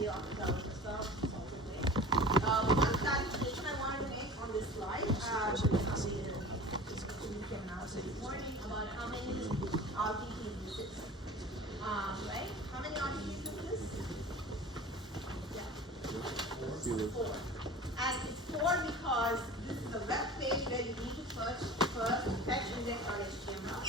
the office hours as well. One clarification I wanted to make on this slide, we can now say this morning about how many RTTs this is. Right? How many RTTs is this? Yeah. 4. And it's 4 because this is a web page where you need to first fetch index.html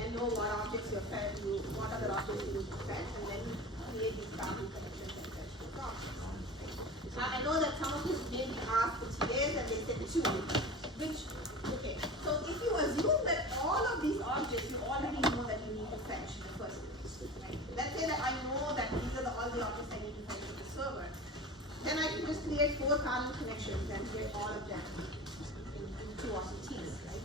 and know what objects you're fed, what other objects you need to fetch, and then create these boundary connections and fetch those objects. I know that some of you maybe asked which days and they said 2. Okay, so if you assume that all of these objects you already know that you need to fetch in the first place, right? Let's say that I know that these are all the objects I need to fetch to the server. Then I can just create 4 parallel connections and create all of them in 2 RTTs, right?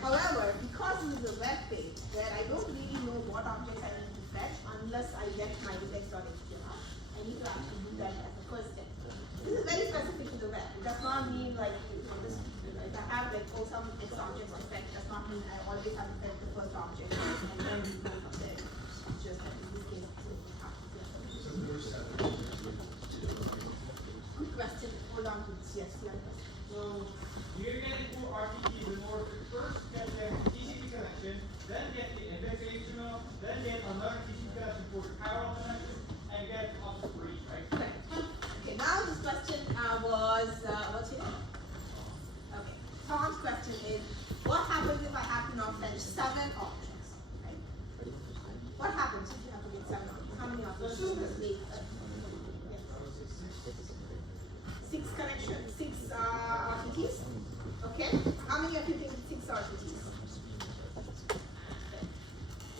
However, because this is a web page where I don't really know what objects I need to fetch unless I get my index.html, I need to actually do that as the first step. This is very specific to the web. It does not mean like this, like I have like some X objects to fetch. Does not mean I always have to fetch the first object and then we go from there. It's just that in this case, good question. Hold on to this. Yes, so you're getting 4 RTTs in order to first get the TCP connection, then get the index.html, then get another TCP connection for the parallel connection, and get up to 3, right? Correct. Okay, now this question was, what's your name? Okay, Tom's question is, what happens if I have to now fetch 7 objects? Right? What happens if you have to get 7 objects? How many objects? 6 connections, 6 RTTs. Okay, how many of you think 6 RTTs?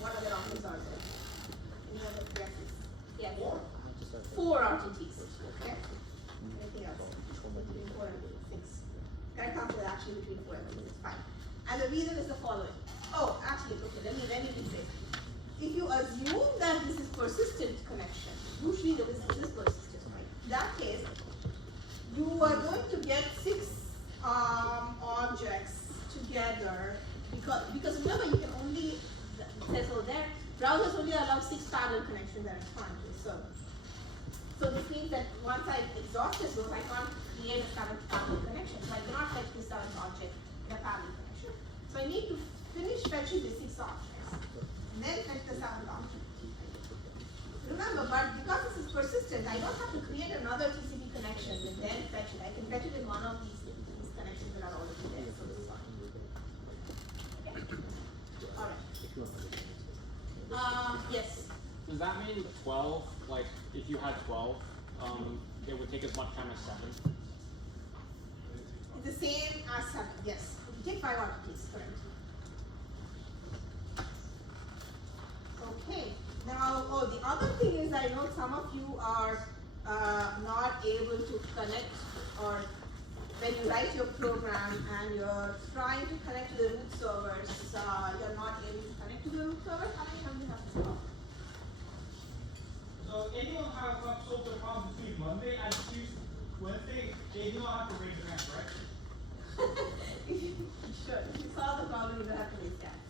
What other options are there? Any other guesses? Yeah, 4 RTTs. Okay. Anything else? Between 4 and 6. Correct answer is actually between 4 and 6. Fine. And the reason is the following. Oh, actually, okay. Let me rephrase. If you assume that this is persistent connection, usually this is persistent, right? In that case, you are going to get 6 objects together because remember you can only so there browsers only allow 6 parallel connections at a time to the server. So this means that once I exhaust this loop, I can't create a 7th parallel connection. So I cannot fetch the 7th object in a parallel connection. So I need to finish fetching the 6 objects and then fetch the 7th object. Remember, but because this is persistent, I don't have to create another TCP connection and then fetch it. I can fetch it in one of these connections that are already there. So this is fine. Okay. All right. Yes. Does that mean 12? Like, if you had 12, it would take as much time as 7? It's the same as 7. Yes. If you take 5 RTTs, correct. Okay. Now, the other thing is I know some of you are not able to connect, or when you write your program and you're trying to connect to the root servers, you're not able to connect to the root servers. How many of you have this problem? So anyone have solved the problem between Monday and Tuesday, Wednesday, they do not have to raise their hand, right? Sure. If you solve the problem, you don't have to raise your hand.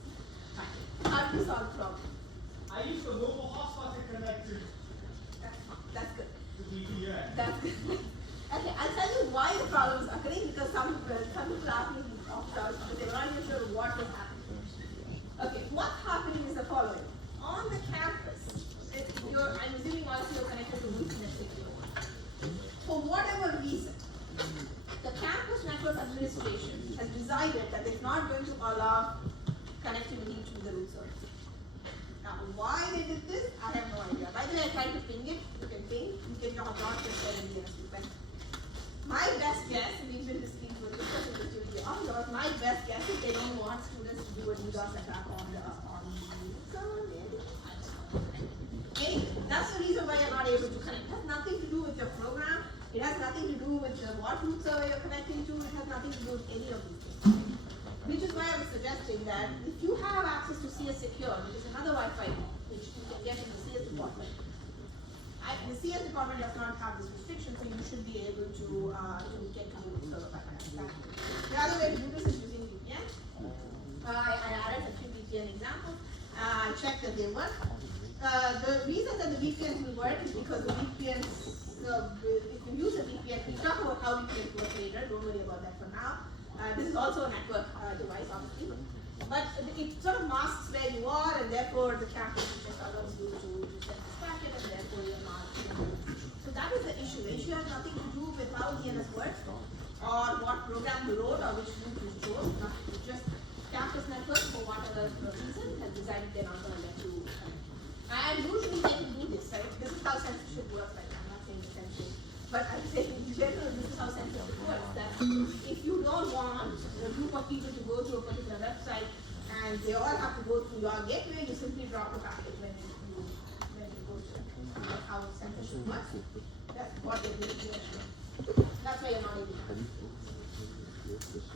Fine. How do you solve the problem? I use the mobile hotspot to connect to That's good. the VPN. That's good. Okay, I'll tell you why the problem is occurring because some people ask me these opt-outs because they're not even sure what is happening. Okay, what's happening is the following. On the campus, I'm assuming also you're connected to Internet Secure. For whatever reason, the campus network administration has decided that it's not going to allow connectivity to the root server. Now, why they did this, I have no idea. By the way, I tried to ping it. You can ping. You can not just tell in the but my best guess, and we've been discussing with the studio outdoors, my best guess is they don't want students to do a DDoS attack on the server. Anyway, that's the reason why you're not able to connect. It has nothing to do with your program. It has nothing to do with what root server you're connecting to. It has nothing to do with any of these things. Which is why I was suggesting that if you have access to CS Secure, which is another Wi-Fi which you can get in the CS department, the CS department does not have this restriction, so you should be able to get to the server by connecting. The other way to do this is using VPN. I added a few VPN examples. I checked that they work. the reason that the VPNs will work is because the VPNs, if you use a VPN, we'll talk about how VPNs work later, don't worry about that for now. This is also a network device, obviously. But it sort of masks where you are, and therefore the cache just allows you to send this packet, and therefore you're not. So that is the issue. The issue has nothing to do with how DNS works, or what program you wrote, or which route you chose. It's just campus network, for whatever reason, has decided they're not going to let you. And usually they can do this, right? This is how censorship works. Like, I'm not saying censorship, but I'm saying in general, this is how censorship works. That if you don't want a group of people to go to a particular website and they all have to go through your gateway, you simply drop the packet when you go to it. That's how censorship works. That's what they do here. That's why you're not able to.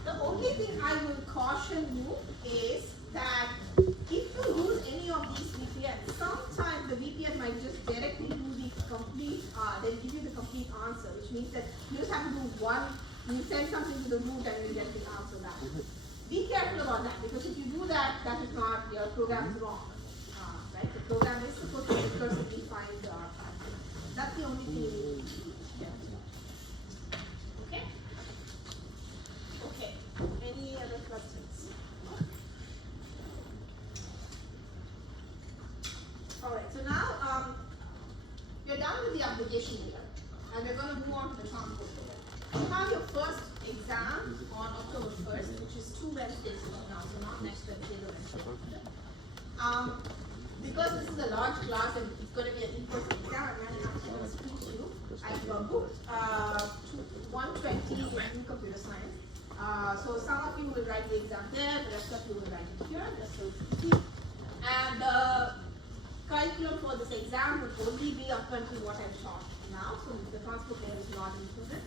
The only thing I will caution you is that if you use any of these VPNs, sometimes the VPN might just directly do the complete, they'll give you the complete answer, which means that you just have to do one, you send something to the root and you get the answer back. Be careful about that, because if you do that, that is not, your program is wrong. Right? The program is supposed to recursively find the answer. That's the only thing you need to do. Okay? Okay. Any other questions? Alright, so now we're done with the application layer, and we're going to move on to the transport layer. You have your first exam on October 1st, which is 2 Wednesdays from now, so not next Wednesday, the Wednesday after. Because this is a large class and it's going to be an in-person exam, I'm actually going to speak to you. I've booked 120 in computer science. So some of you will write the exam there, the rest of you will write it here, just so you see. And the curriculum for this exam would only be up until what I've taught now, so the transport layer is not included.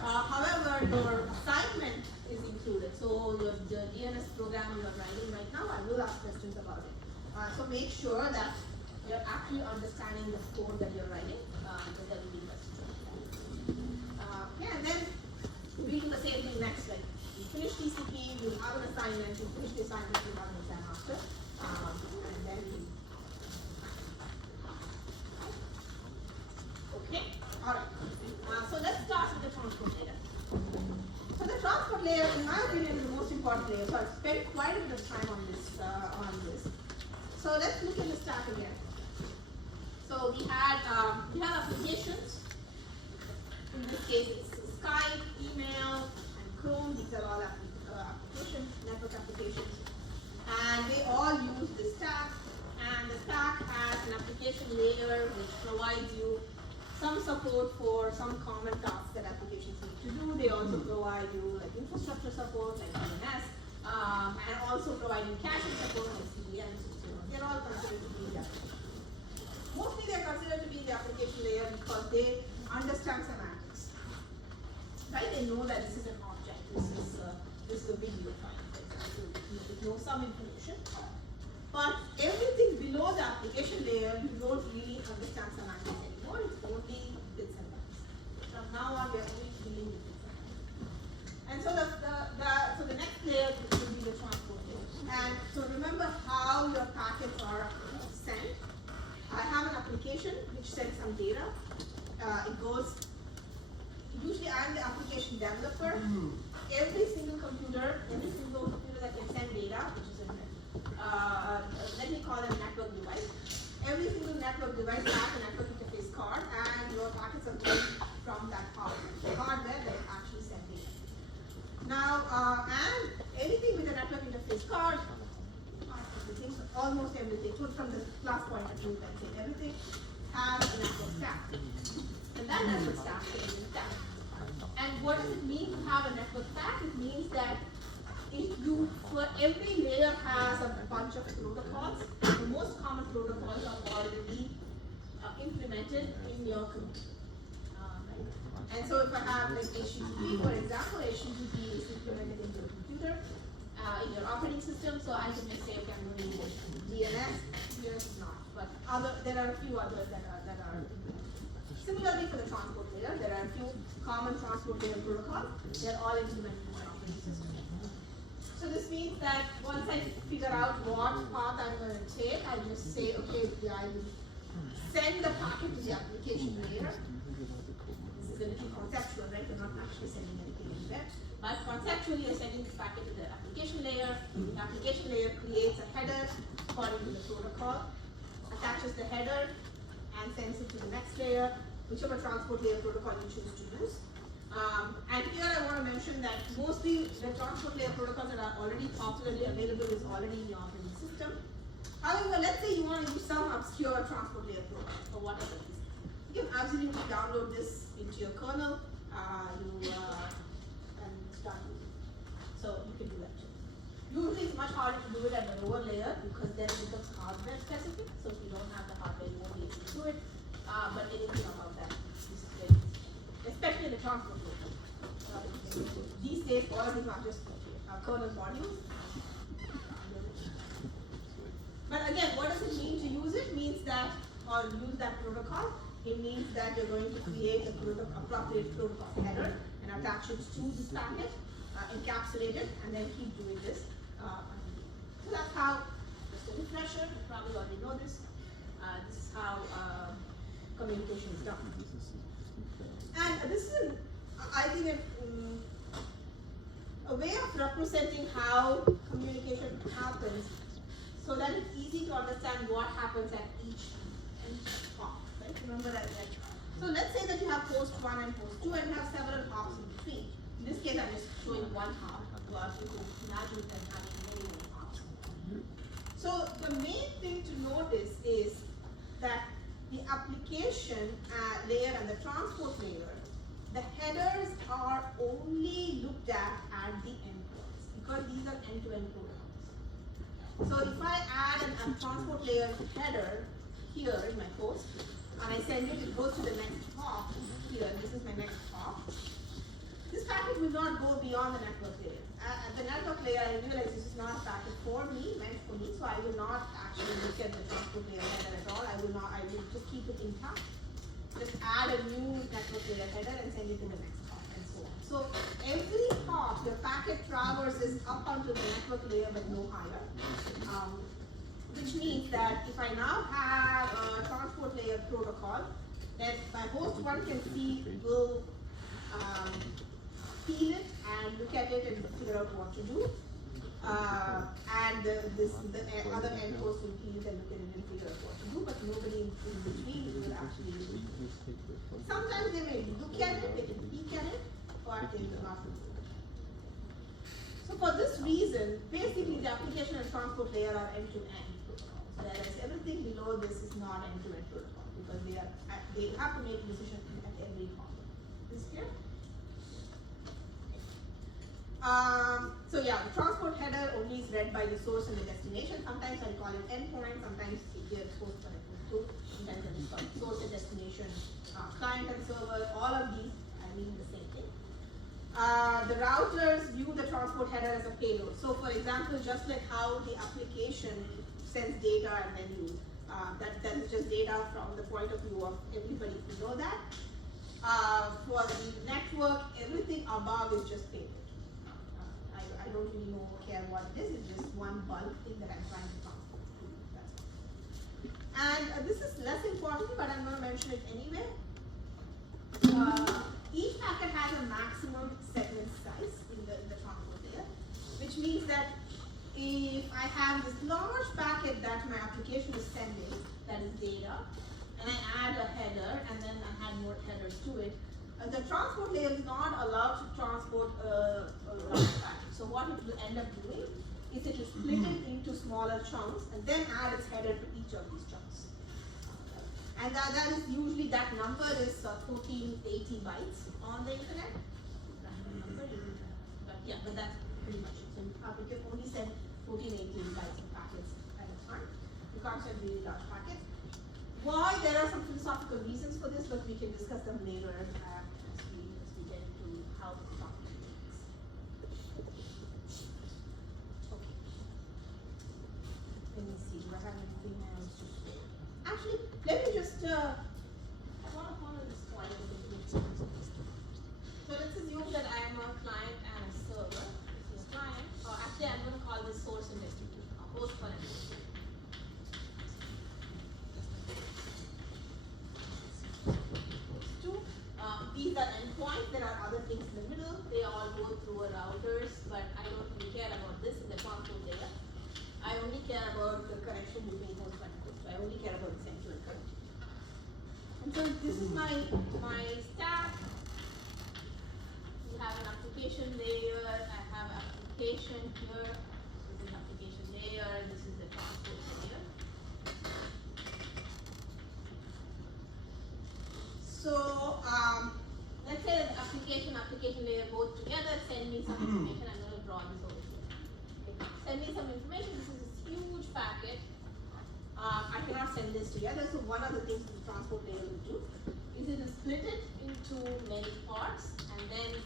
However, your assignment is included. So the DNS program you are writing right now, I will ask questions about it. So make sure that you're actually understanding the code that you're writing, because there will be questions. Yeah, and then we do the same thing next. Like you finish TCP, you have an assignment, you finish the assignment, you have an exam after, and then you. Okay, all right. So let's start with the transport layer. So the transport layer, in my opinion, is the most important layer. So I've spent quite a bit of time on this. So let's look at the stack again. So we have applications. In this case, it's Skype, email, and Chrome. These are all applications, network applications, and they all use the stack. And the stack has an application layer which provides you some support for some common tasks that applications need to do. They also provide you like infrastructure support, like DNS, and also providing caching support, like CDNs. They're all considered to be the application. Mostly they're considered to be the application layer because they understand semantics. Right? They know that this is an object. This is a video file, for example. It knows some information. But everything below the application layer, you don't really understand semantics anymore. It's only bits and bytes. From now on, we are only dealing with bits and bytes. And so the next layer will be the transport layer. And so remember how your packets are sent. I have an application which sends some data. It goes. Usually, I'm the application developer. Every single computer that can send data, which is let me call them network device. Every single network device has a network interface card, and your packets are going from that hardware that actually send data. Now, and anything with a network interface card, almost everything, from the class point of view, let's say everything has a network stack. And that network stack is a stack. And what does it mean to have a network stack? It means that for every layer has a bunch of protocols. The most common protocols are already implemented in your computer. And so if I have like HTTP, for example, HTTP is implemented in your computer, in your operating system, so I can just say, okay, I'm going to use DNS. DNS is not, but there are a few others that are implemented. Similarly for the transport layer, there are a few common transport layer protocols. They're all implemented in my operating system. So this means that once I figure out what path I'm going to take, I and just say, okay, I will send the packet to the application layer. This is a little conceptual, right? You're not actually sending anything anywhere. But conceptually, you're sending the packet to the application layer. The application layer creates a header according to the protocol, attaches the header, and sends it to the next layer, whichever transport layer protocol you choose to use. And here I want to mention that mostly the transport layer protocols that are already popularly available is already in your operating system. However, let's say you want to use some obscure transport layer protocol or whatever it is. You can absolutely download this into your kernel and start using it. So you can do that too. Usually it's much harder to do it at the lower layer because then it becomes hardware specific. So if you don't have the hardware, you won't be able to do it. But anything about that is very easy. Especially in the transport layer. These days, all of these are just kernel modules. But again, what does it mean to use it? Means that, or use that protocol, it means that you're going to create a appropriate protocol header and attach it to this packet, encapsulate it, and then keep doing this. So that's how, just a refresher, you probably already know this. This is how communication is done. And this is, I think, a way of representing how communication happens so that it's easy to understand what happens at each hop, right? Remember that, right? So let's say that you have post 1 and post 2 and you have several hops in between. In this case, I'm just showing one hop, but you can imagine them having many hops. So the main thing to notice is that the application layer and the transport layer, the headers are only looked at the endpoints because these are end-to-end protocols. So if I add a transport layer header here in my post, and I send it, it goes to the next hop here. This is my next hop. This packet will not go beyond the network layer. At the network layer, I realize this is not a packet for me, meant for me, so I will not actually look at the transport layer header at all. I will just keep it intact. Just add a new network layer header and send it to the next hop and so on. So every hop, the packet traverses up onto the network layer but no higher. Which means that if I now have a transport layer protocol, that my host 1 can see will feel it and look at it and figure out what to do. And the other end host will feel it and look at it and figure out what to do, but nobody in between will actually do it. Sometimes they may look at it, they can peek at it, but they will not do it. So for this reason, basically the application and transport layer are end-to-end protocols, whereas everything below this is not end-to-end protocol because they have to make decisions at every hop. Is this clear? So yeah, the transport header only is read by the source and the destination. Sometimes I call it endpoint, sometimes it's host for network 2, sometimes I just call it source and destination, client and server, all of these I mean the same thing. The routers view the transport header as a payload. So for example, just like how the application sends data and then that is just data from the point of view of everybody who know that. For the network, everything above is just payload. I don't really care what it is, it's just one bulk thing that I'm trying to transport. That's all. And this is less important, but I'm going to mention it anyway. Each packet has a maximum segment size in the transport layer, which means that if I have this large packet that my application is sending, that is data, and I add a header, and then I add more headers to it, the transport layer is not allowed to transport a large packet. So what it will end up doing is it will split it into smaller chunks and then add its header to each of these chunks. And that is usually, that number is 1480 bytes on the internet. But that's pretty much it. So you can only send 1480 bytes of packets at a time. You can't send really large packets. Why? There are some philosophical reasons for this, but we can discuss them later as we get into how the software works. Okay. Let me see. Do I have anything else to say? Actually, let me just. I want to follow this point a little bit. So let's assume that I am a client and a server. This is a client. Actually, I'm going to call this source and destination, host for everything. are endpoints. There are other things in the middle. They all go through a routers, but I don't really care about this in the transport layer. I only care about the connection between host and host. I only care about the central connection. And so this is my stack. We have an application layer. I have application here. This is application layer. This is the transport layer. So let's say the application layer both together send me some information. I'm going to draw this over here. Okay. Send me some information. This is a huge packet. I cannot send this together. So one of the things the transport layer will do is it will split it into many parts, and then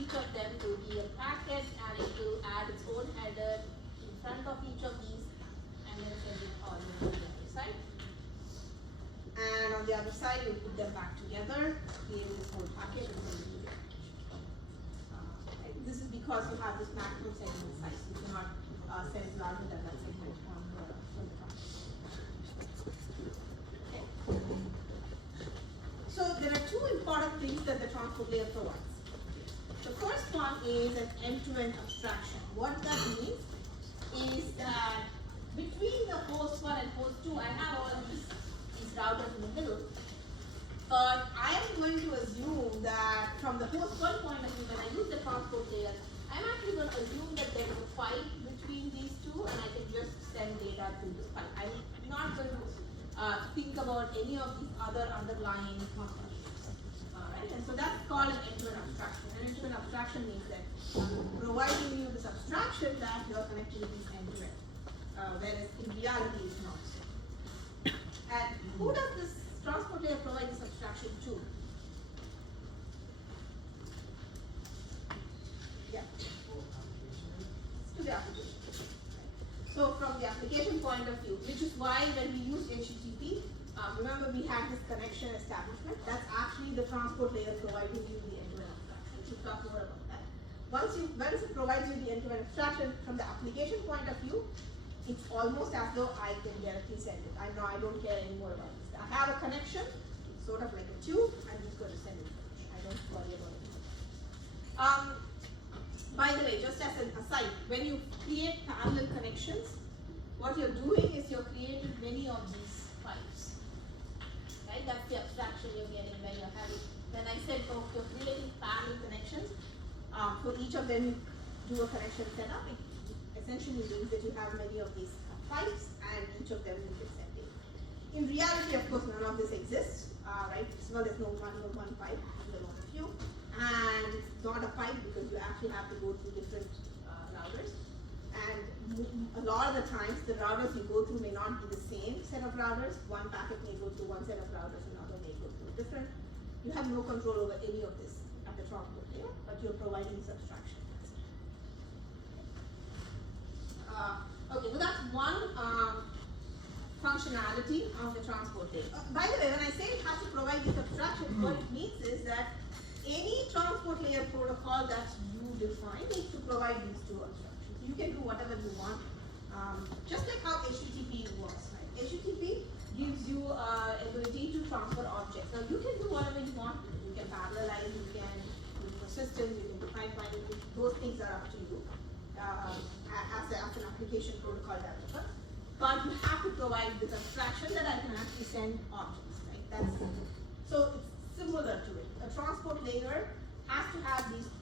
each of them will be a packet, and it will add its own header in front of each of these, and then send it all on the other side. And on the other side, we put them back together, create this whole packet, and then we do the application. Right? This is because you have this maximum segment size. You cannot send larger than that segment from the transport. Okay. So there are two important things that the transport layer provides. The first one is an end-to-end abstraction. What that means is that between the host 1 and host 2, I have all these routers in the middle. But I am going to assume that from the host 1 point of view, when I use the transport layer, I'm actually going to assume that there is a pipe between these two, and I can just send data through this pipe. I'm not going to think about any of these other underlying concepts. Alright, and so that's called an end-to-end abstraction. An end-to-end abstraction means that I'm providing you this abstraction that your connectivity is end-to-end, whereas in reality it's not. And who does this transport layer provide this abstraction to? Yeah. To the application. So from the application point of view, which is why when we use HTTP, remember we had this connection establishment. That's actually the transport layer providing you the end-to-end abstraction. We'll talk more about that. Once it provides you the end-to-end abstraction from the application point of view, it's almost as though I can directly send it. I don't care anymore about this. I have a connection, it's sort of like a tube. I'm just going to send it. I don't worry about it. By the way, just as an aside, when you create parallel connections, what you're doing is you're creating many of these pipes. Right? That's the abstraction you're getting when you're having. When I said, oh, you're creating parallel connections, for each of them you do a connection setup. It essentially means that you have many of these pipes, and each of them you can send it. In reality, of course, none of this exists, right? So there's no one pipe, there's only a few, and it's not a pipe because you actually have to go through different routers. And a lot of the times, the routers you go through may not be the same set of routers. One packet may go through one set of routers, another may go through different. You have no control over any of this at the transport layer, but you're providing this abstraction. Okay, so that's one functionality of the transport layer. By the way, when I say it has to provide this abstraction, what it means is that any transport layer protocol that you define needs to provide these two abstractions. You can do whatever you want, just like how HTTP works. Right? HTTP gives you ability to transfer objects. Now you can do whatever you want. You can parallelize, you can do persistence, you can do pipelining. Those things are up to you. As an application protocol developer, but you have to provide this abstraction that I can actually send objects, right? So it's similar to it. A transport layer has to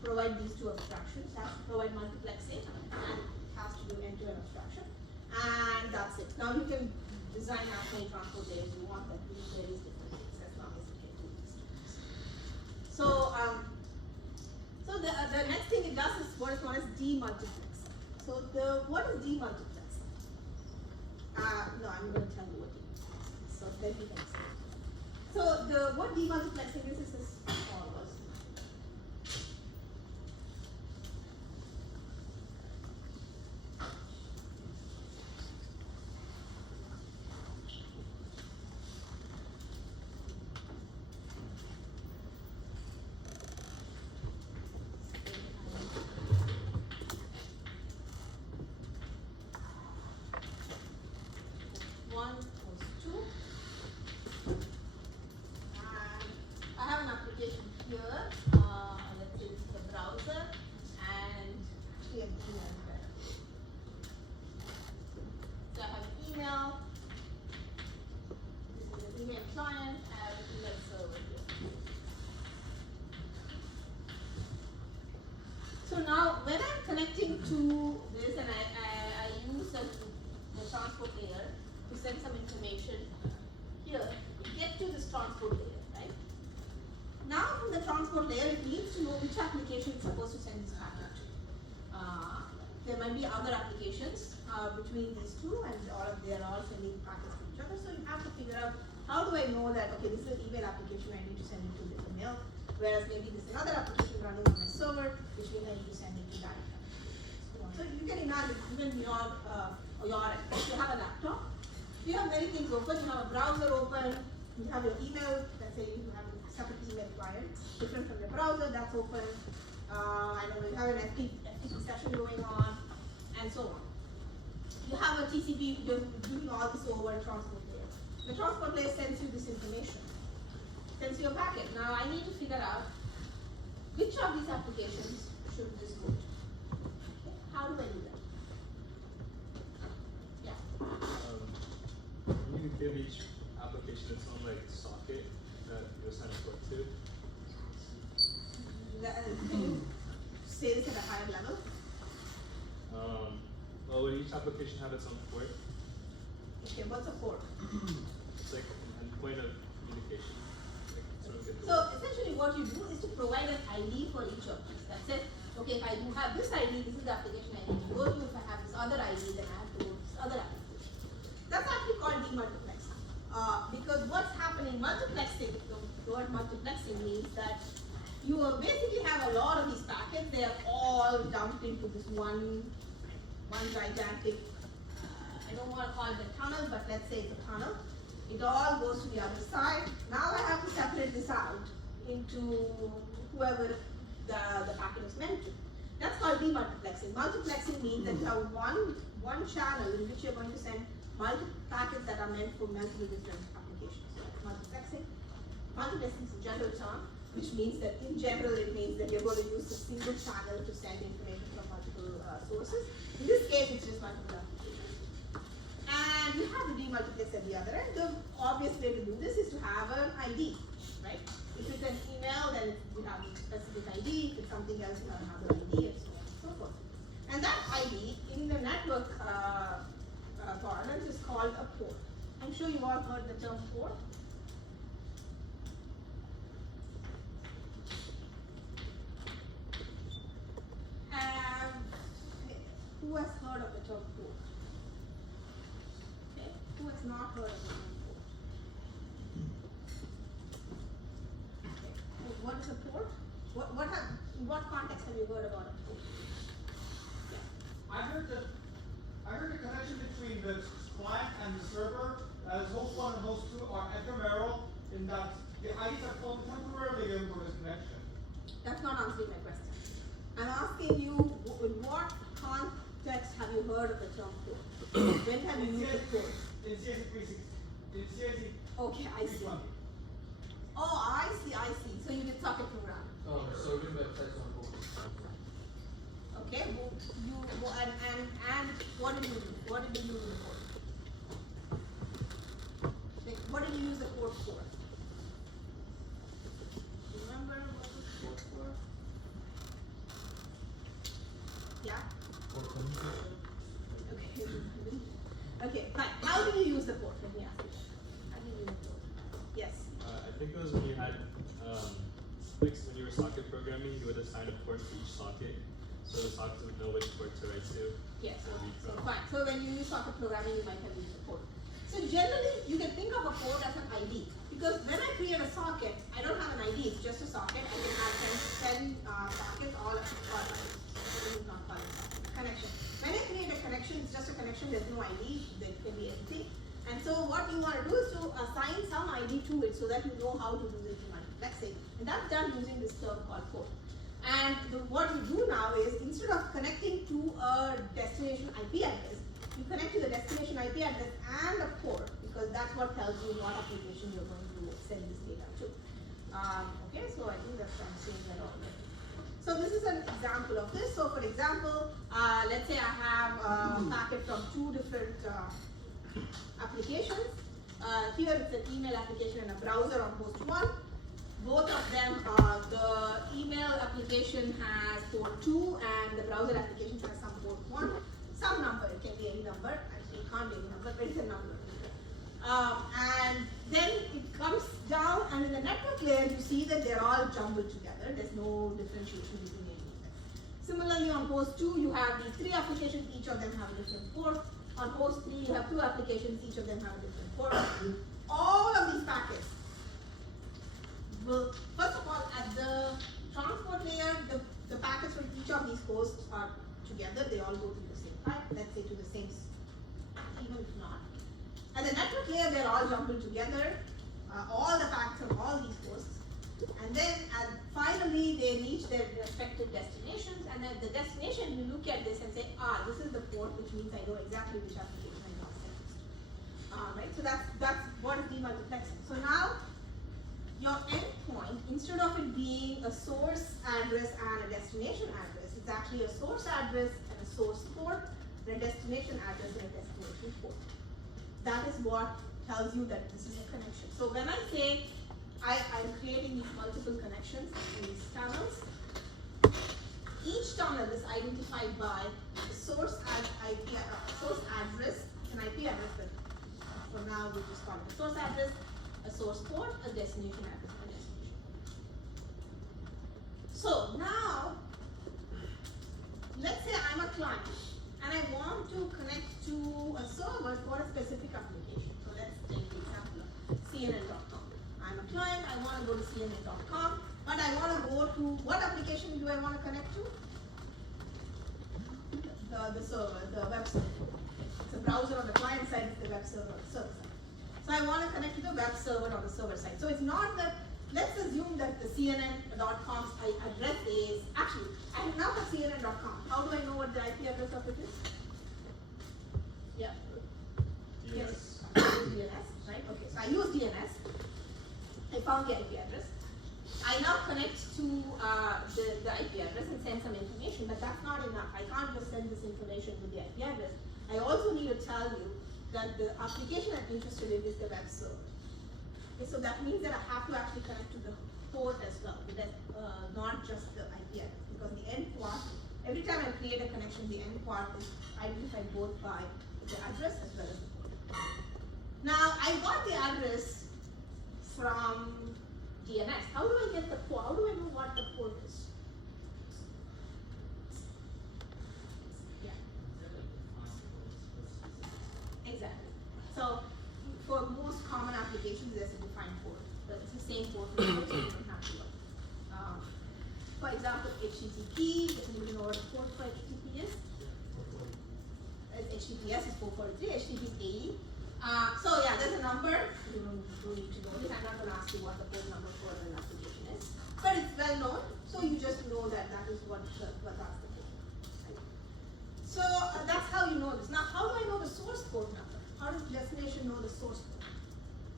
provide these two abstractions, has to provide multiplexing, and has to do end-to-end abstraction, and that's it. Now you can design as many transport layers you want that do various different things as long as you can do these things. So the next thing it does is what is known as demultiplexing. So what is demultiplexing? No, I'm going to tell you what demultiplexing is. So then you can say. So what demultiplexing is this follows. One was 2, and I have an application here send some information here, it gets to this transport layer, right? Now from the transport layer, it needs to know which application it's supposed to send this packet to. There might be other applications between these two, and they are all sending packets to each other. So you have to figure out, how do I know that, okay, this is an email application, I need to send it to the email, whereas maybe this is another application running on my server, which means I need to send it to that application. So you can imagine, even beyond your end, if you have a laptop, you have many things open, you have a browser open, you have your email, let's say you have a separate email client, different from your browser, that's open. I don't know, you have an FTP session going on, and so on. You have a TCP doing all this over transport layer. The transport layer sends you this information, sends you a packet. Now I need to figure out which of these applications should this go to. Okay. How do I do that? Yeah. You give each application its own like socket that you assign a port to. Can you say this at a higher level? Well, would each application have its own port? Okay, what's a port? It's like an endpoint of communication. Like sort of get So essentially what you do is to provide an ID for each of these. That's it. Okay, if I do have this ID, this is the application I need to go to. If I have this other ID, then I have to go to this other application. That's actually called demultiplexing. Because what's happening, multiplexing, the word multiplexing means that you will basically have a lot of these packets. They are all dumped into this one gigantic, I don't want to call it a tunnel, but let's say it's a tunnel. It all goes to the other side. Now I have to separate this out into whoever the packet is meant to. That's called demultiplexing. Multiplexing means that you have one channel in which you're going to send multiple packets that are meant for multiple different applications. So that's multiplexing. Multiplexing is a general term, which means that in general it means that you're going to use a single channel to send information from multiple sources. In this case, it's just multiple applications. And you have to demultiplex at the other end. The obvious way to do this is to have an ID, right? If it's an email, then you have a specific ID. If it's something else, you have another ID, and so on and so forth. And that ID in the network parlance is called a port. I'm sure you've all heard the term port. Who has heard of the term port? Okay. Who has not heard of the term port? Okay. What is a port? In what context have you heard about a port? Yeah. I heard the connection between the client and the server as host 1 and host 2 are ephemeral in that the IDs are called temporarily given for this connection. That's not answering my question. I'm asking you, in what context have you heard of the term port? When have you used the port? In CSE 360. In CSE Okay, I see. 320. Oh, I see. So you did socket programming. Serving websites on board. Okay, and what did you do? What did you use the port? Like, what did you use the port for? Remember what was the port for? Yeah? Okay, fine. How did you use the port? Let me ask you. How did you use the port? Yes. I think it was when you had, like when you were socket programming, you would assign a port to each socket, so the sockets would know which port to write to. Yes. or read So from. fine. So when you use socket programming, you might have used a port. So generally, you can think of a port as an ID. Because when I create a socket, I don't have an ID, it's just a socket. I can have 10 sockets all at once. This is not called a socket. Connection. When I create a connection, it's just a connection, there's no ID, there can be anything. And so what you want to do is to assign some ID to it so that you know how to do this multiplexing. And that's done using this term called port. And what you do now is, instead of connecting to a destination IP address, you connect to the destination IP address and a port, because that's what tells you what application you're going to send this data to. Okay, so I think that's what I'm saying that already. So this is an example of this. So for example, let's say I have a packet from 2 different applications. Here it's an email application and a browser on host 1. Both of them, the email application has port 2 and the browser application has some port 1. Some number, it can be any number, actually it can't be any number, but it's a number. And then it comes down, and in the network layer, you see that they're all jumbled together. There's no differentiation between any of them. Similarly, on host 2, you have these 3 applications, each of them have a different port. On host 3, you have 2 applications, each of them have a different port. All of these packets will, first of all, at the transport layer, the packets from each of these hosts are together. They all go through the same pipe, let's say to the same, even if not. At the network layer, they're all jumbled together, all the packets of all these hosts. And then finally, they reach their respective destinations. And at the destination, you look at this and say, this is the port, which means I know exactly which application I got sent. Right? So that's what is demultiplexing. So now, your endpoint, instead of it being a source address and a destination address, it's actually a source address and a source port, and a destination address and a destination port. That is what tells you that this is a connection. So when I say I'm creating these multiple connections in these tunnels, each tunnel is identified by a source address, an IP address, but for now we just call it a source address, a source port, a destination address, and a destination port. So now, let's say I'm a client and I want to connect to a server for a specific application. So let's take the example of CNN.com. I'm a client, I want to go to CNN.com, but I want to go to, what application do I want to connect to? The server, the web server. It's a browser on the client side, it's the web server on the server side. So I want to connect to the web server on the server side. So it's not that, let's assume that the CNN.com's address is, actually, I have now got CNN.com. How do I know what the IP address of it is? Yeah. Yes. DNS, right? Okay, so I use DNS. I found the IP address. I now connect to the IP address and send some information, but that's not enough. I can't just send this information with the IP address. I also need to tell you that the application I'm interested in is the web server. Okay, so that means that I have to actually connect to the port as well, not just the IP address, because the end part, every time I create a connection, the end part is identified both by the address as well as the port. Now, I got the address from DNS. How do I get the port? How do I know what the port is? Yeah. Exactly. So, for most common applications, there's a defined port, but it's the same port for both, so you don't have to look. For example, HTTP, does anybody know what the port for HTTP is? HTTPS is 443, HTTP is 80. So yeah, there's a number. You don't need to know this. I'm not going to ask you what the port number for an application is, but it's well known. So you just know that that is what that's the port. Right? So that's how you know this. Now, how do I know the source port number? How does the destination know the source port?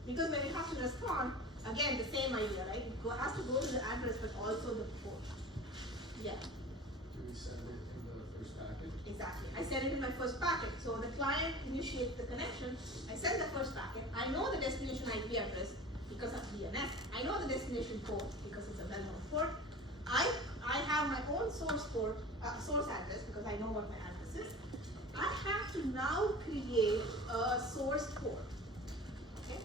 Because when it has to respond, again the same idea, right? It has to go to the address, but also the port. Yeah. Do we send it in the first packet? Exactly. I send it in my first packet. So the client initiates the connection. I send the first packet. I know the destination IP address because of DNS. I know the destination port because it's a well-known port. I have my own source port, source address because I know what my address is. I have to now create a source port. Okay,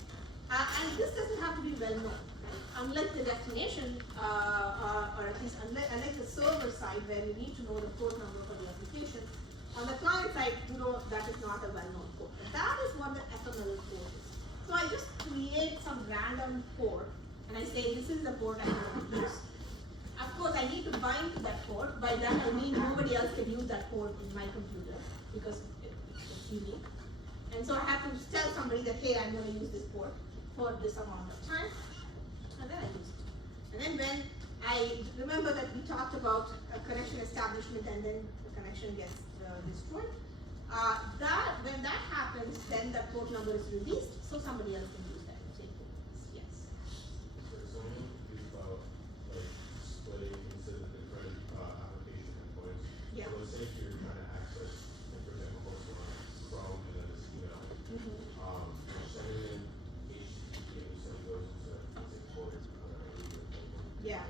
and this doesn't have to be well-known. Unlike the destination, or at least unlike the server side where you need to know the port number for the application, on the client side, you know that is not a well-known port. But that is what the ephemeral port is. So I just create some random port, and I say this is the port I want to use. Of course, I need to bind to that port. By that I mean nobody else can use that port in my computer because it's unique. And so I have to tell somebody that, hey, I'm going to use this port for this amount of time. And then I use it. And then when I remember that we talked about a connection establishment and then the connection gets destroyed. When that happens, then the port number is released, so somebody else can use that same port. Yes. So something is about like splitting into the different application endpoints. Yeah. So let's say if you're trying to access, like for example, host one, Chrome, and then this email. You're sending in HTTP and you send those into let's say ports. Yeah.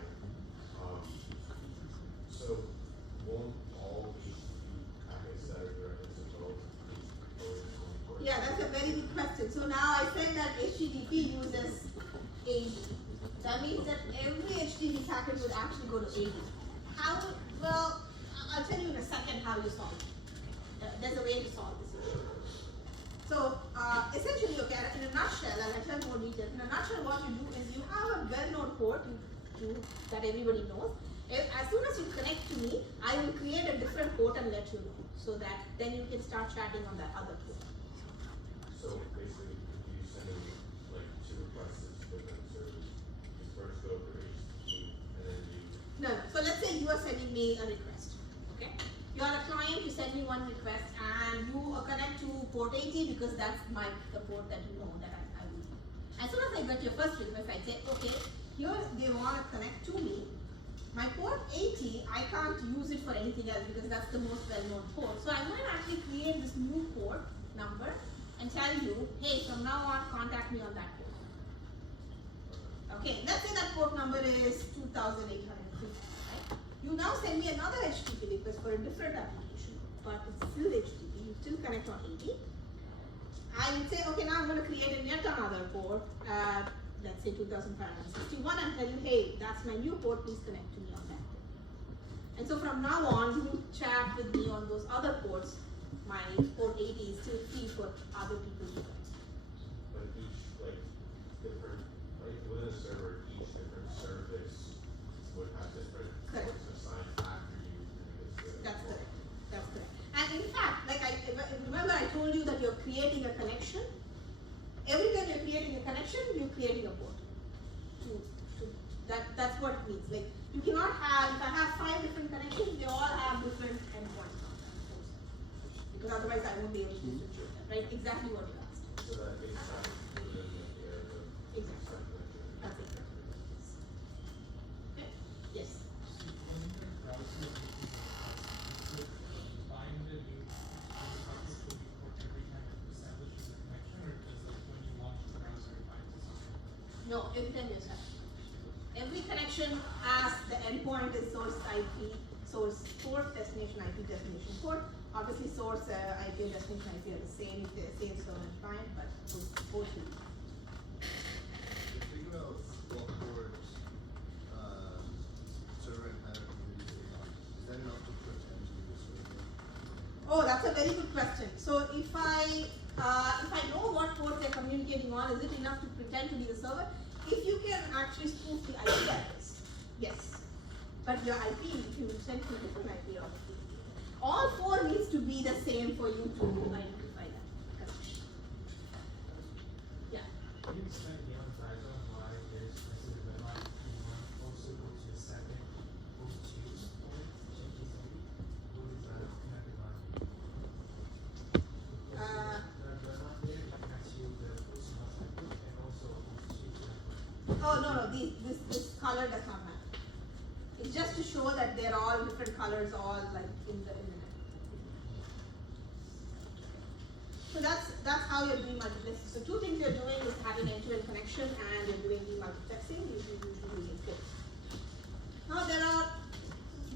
So won't all HTTP packets that are directed to both be forwarded to one port? Yeah, that's a very good question. So now I send packet would actually go to 80. How, well, I'll tell you in a second how you solve it. There's a way to solve this issue. So, essentially, okay, in a nutshell, and I'll tell you more detail, in a nutshell what you do is you have a well-known port that everybody knows. As soon as you connect to me, I will create a different port and let you know, so that then you can start chatting on that other port. So basically, if you send in like 2 requests to different servers, you first go for HTTP, and then you, No, no. So let's say you are sending me a request. Okay? You are a client, you send me one request and you connect to port 80 because that's the port that you know that I will. As soon as I get your first request, I say, okay, here they want to connect to me. My port 80, I can't use it for anything else because that's the most well-known port. So I'm going to actually create this new port number and tell you, hey, from now on, contact me on that port. Okay, let's say that port number is 2850, right? You now send me another HTTP request for a different application, but it's still HTTP, you still connect on 80. I would say, okay, now I'm going to create yet another port, let's say 2561, and tell you, hey, that's my new port, please connect to me on that port. And so from now on, you chat with me on those other ports. My port 80 is still free for other people to use. but each like different, like within a server, each different service would have different Correct. ports assigned after you do this. That's correct. That's correct. And in fact, like remember I told you that you're creating a connection. Every time you're creating a connection, you're creating a port. That's what it means. Like you cannot have, if I have 5 different connections, they all have different endpoints on them, of course. Because otherwise I won't be able to secure them, right? Exactly what you asked. So that makes sense within the area of Exactly. That's it. Okay? Yes. When your browser is find a new socket to be port every time it establishes a connection, or does like when you launch the browser it finds a socket? No, every time you set. Every connection has the endpoint is source IP, source port, destination IP, destination port. Obviously, source IP and destination IP are the same server and client, but both will be. The thing about ports, server and client communication, is that enough to pretend to be the server? Oh, that's a very good question. So if I know what port they're communicating on, is it enough to pretend to be the server? If you can actually spoof the IP address, yes. But your IP, if you send to a different IP, obviously. All 4 needs to be the same for you to identify that connection. Yeah. Can you explain the downside on why there's message red line P1 also go to the second host 2 port, GPC? What is that connected line? That red line there connects you the host 1 network and also host 2 network. Oh no, this color does not matter. It's just to show that they're all different colors, all like in the internet. So that's how you're doing multiplexing. So 2 things you're doing is having end-to-end connection and you're doing demultiplexing. Usually using it. Now there are,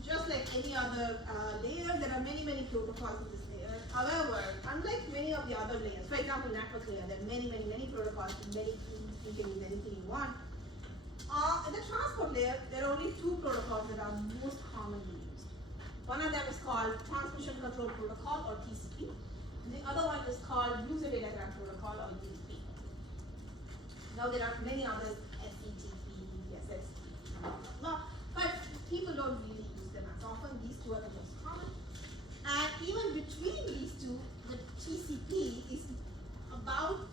just like any other layer, there are many protocols in this layer. However, unlike many of the other layers, for example, network layer, there are many protocols, many keys, you can use anything you want. In the transport layer, there are only 2 protocols that are most commonly used. One of them is called Transmission Control Protocol, or TCP. And the other one is called User Datagram Protocol, or UDP. Now there are many others, SCTP, SST, blah. But people don't really use them as often. These 2 are the most common. And even between these 2, the TCP is about,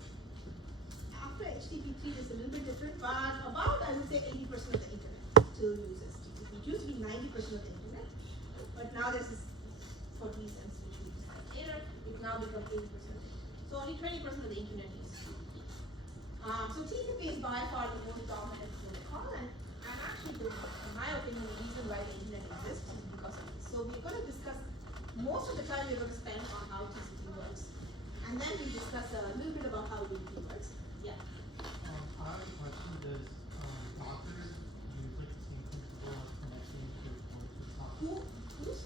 after HTTP3 is a little bit different, but about, I would say, 80% of the internet still uses TCP. It used to be 90% of the internet, but now this is, for reasons which we discussed later, it's now become 80%. So only 20% of the internet uses TCP. So TCP is by far the most dominant protocol, and actually, in my opinion, the reason why the internet exists is because of this. So we're going to discuss, most of the time we're going to spend on how TCP works, and then we discuss a little bit about how UDP works. Yeah. I have a question. Does Docker use like the same principle of connecting to ports as Docker? Who's?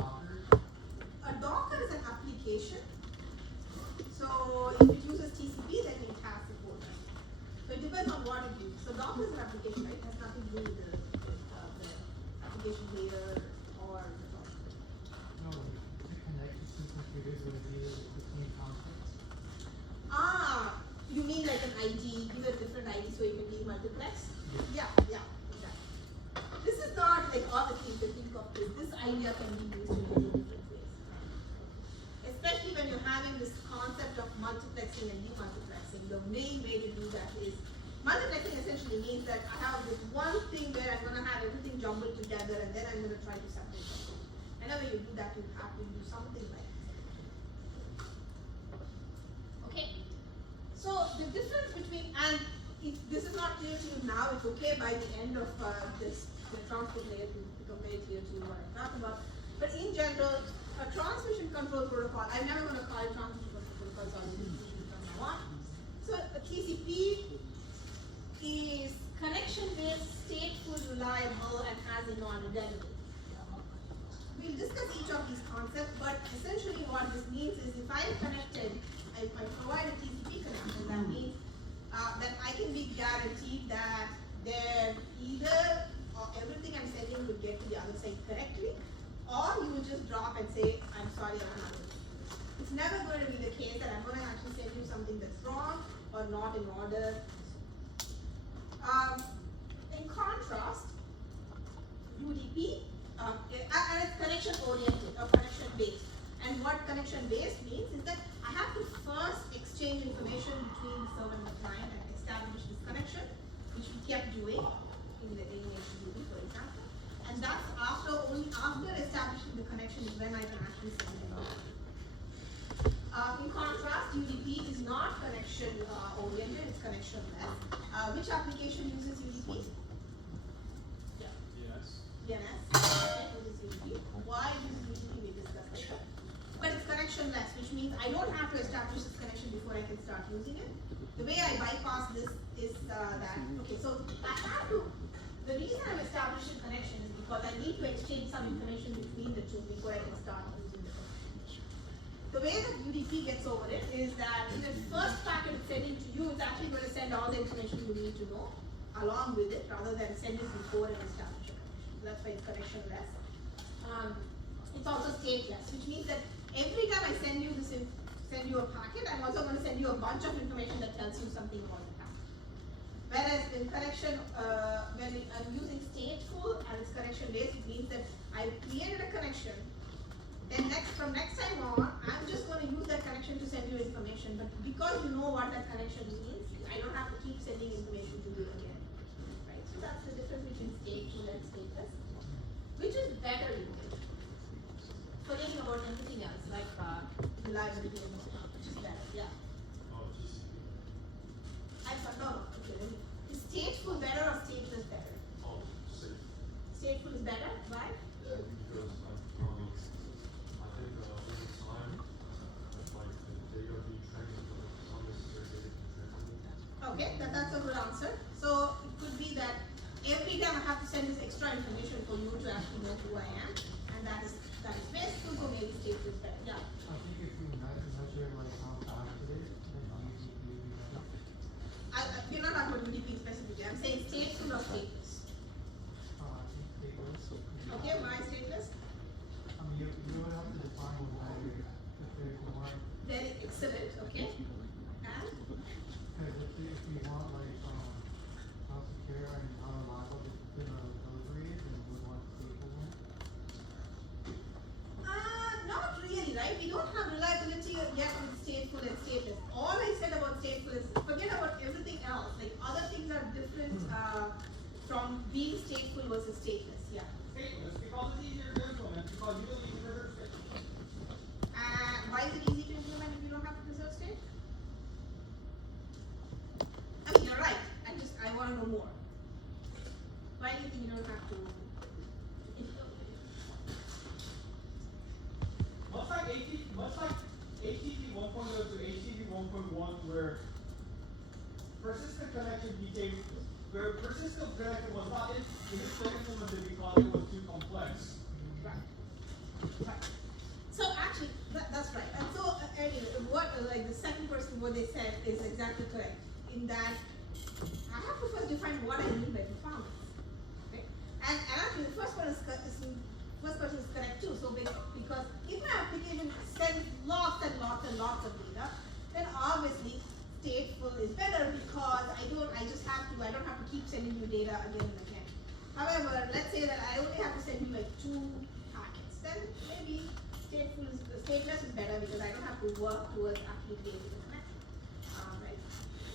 Docker? A Docker is an application. So if it uses TCP, then it has support. So it depends on what it uses. So Docker is an application, right? It has nothing to do with the so you can demultiplex. Yeah, exactly. This is not like all the things that think of this. This idea can be used in many different ways. Especially when you're having this concept of multiplexing and demultiplexing, the main way to do that is multiplexing essentially means that I have this one thing where I'm going to have everything jumbled together and then I'm going to try to separate them. Whenever you do that, you have to do something like this. Okay? So the difference between, and if this is not clear to you now, it's okay by the end of this the transport layer to become very clear to you what I'm talking about. But in general, a transmission control protocol, I'm never going to call it transmission control protocol, so I'll use it from now on. So a TCP is connection-based, stateful, reliable, and has a non-redundant. We'll discuss each of these concepts, but essentially what this means is if I'm connected, if I provide a TCP connection, that means that I can be guaranteed that either everything I'm sending will get to the other side correctly, or you will just drop and say, I'm sorry, I'm not able to do this. It's never going to be the case that I'm going to actually send you something that's wrong or not in order. In contrast, UDP, and it's connection oriented or connection based. And what connection based means is that I have to first exchange information between the server and the client and establish this connection, which we kept doing in the HTTP, for example. And that's only after establishing the connection is when I can actually send it out. In contrast, UDP is not connection oriented, it's connectionless. Which application uses UDP? Yes. DNS. Okay, uses UDP. Why uses UDP? We discussed later. But it's connectionless, which means I don't have to establish this connection before I can start using it. The way I bypass this is that, okay, so I have to, the reason I'm establishing connection is because I need to exchange some information between the two before I can start using the connection. The way that UDP gets over it is that in the first packet it's sending to you, it's actually going to send all the information you need to know along with it, rather than send it before and establish a connection. So that's why it's connectionless. It's also stateless, which means that every time I send you a packet, I'm also going to send you a bunch of information that tells you something about the packet. Whereas in connection, when I'm using stateful and it's connection based, it means that I've created a connection. Then from next time on, I'm just going to use that connection to send you information. But because you know what that connection means, I don't have to keep sending information to you again. Right? So that's the difference between stateful and stateless. Which is better, you think? Forgetting about everything else, like reliability and whatnot, which is better, yeah. Oh, TCP. No, okay, is stateful better or stateless better? Oh, safe. Stateful is better, why? Yeah, because I think over time, like the data being transferred, unnecessary data being transferred. Okay, that's a good answer. So it could be that every time I have to send this extra information for you to actually know who I am, and that is wasteful, so maybe stateful is better, yeah. I think if we measure like how accurate, then UDP would be better. We're not talking about UDP specifically, I'm saying stateful or stateless. I think stateless. Okay, why stateless? I mean, you would have to define what that is, if there's one, Very excellent, okay. And because if you want like, how secure and how reliable the delivery is, then we would want stable one. not really, right? We don't have reliability yet with stateful and stateless. All I said about stateful is forget about everything else. Like other things are different from being stateful versus stateless. Yeah. Stateless, because it's easier to implement, because you don't need to preserve state. Why is it easy to implement if you don't have to preserve state? I mean, you're right. I want to know more. Why do you think you don't have to? Much like HTTP 1.0 to HTTP 1.1, where persistent connection was not implemented because it was too complex. Right. So actually, that's right. And so anyway, like the second person, what they said is exactly correct. In that, I have to first define what I mean by performance. Okay? And actually, the first person is correct too. So because if my application sends lots and lots and lots of data, then obviously stateful is better because I don't have to keep sending you data again and again. However, let's say that I only have to send you like 2 packets, then maybe stateless is better because I don't have to work towards actually creating a connection. Right?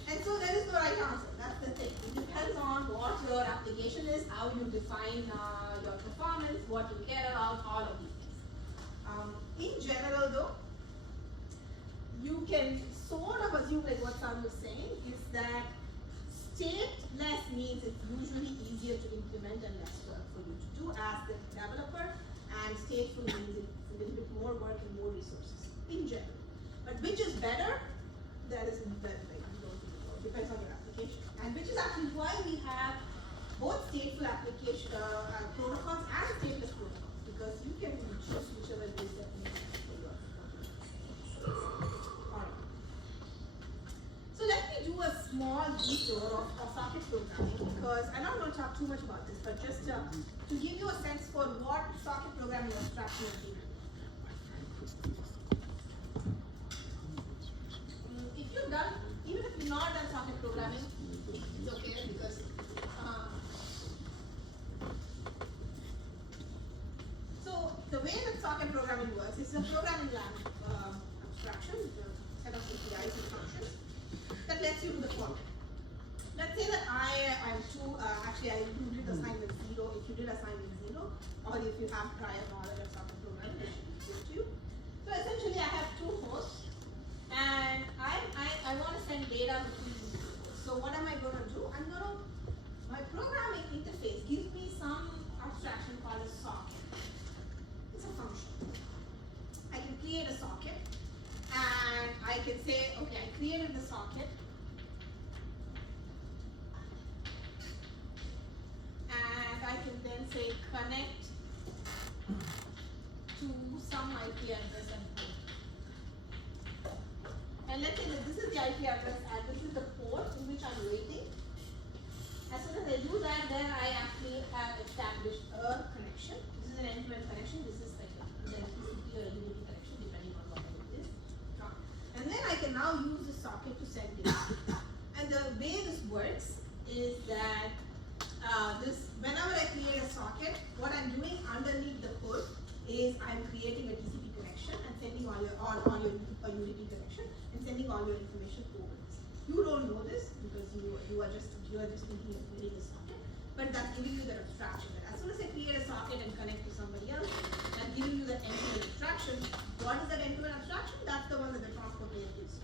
And so there is no right answer. That's the thing. It depends on what your application is, how you define your performance, what you care about, all of these things. In general though, you can sort of assume like what Sam was saying is that stateless means it's usually easier to implement and less work for you to do as the developer, and stateful means it's a little bit more work and more resources in general. But which is better? That is that like you don't really know. It depends on your application, and which is actually why we have both stateful application protocols and stateless protocols, because you can choose whichever it is that makes sense for your application. Alright. So let me do a small detour of socket programming because I don't want to talk too much about this, but just to give you a sense for what socket programming abstraction is doing. If you've done, even if you've not done socket programming, it's okay because so the way that socket programming works is a programming language abstraction, with a set of APIs and functions that lets you do the following. Let's say that I'm actually I did assignment 0. If you did assignment 0, or if you have prior knowledge of socket programming, it should be good to you. So essentially, I have 2 hosts, and I want to send data between these 2 hosts. So what am I going to do? My programming interface gives me some abstraction called a socket. It's a function. I can create a socket, and I can say, okay, I created the socket, and I can then say connect to some IP address and port. And let's say that this is the IP address and this is the port in which I'm waiting. As soon as I do that, then I actually have established a connection. This is an end-to-end connection. This is like an TCP or a UDP connection, depending on what it is. And then I can now use the socket to send data. And the way this works is that whenever I create a socket, what I'm doing underneath the hood is I'm creating a TCP connection and sending all your UDP connection and sending all your information over this. You don't know this because you are just thinking of creating a socket, but that's giving you that abstraction. That as soon as I create a socket and connect to somebody else, I'm giving you that end-to-end abstraction. What is that end-to-end abstraction? That's the one that the transport layer gives you.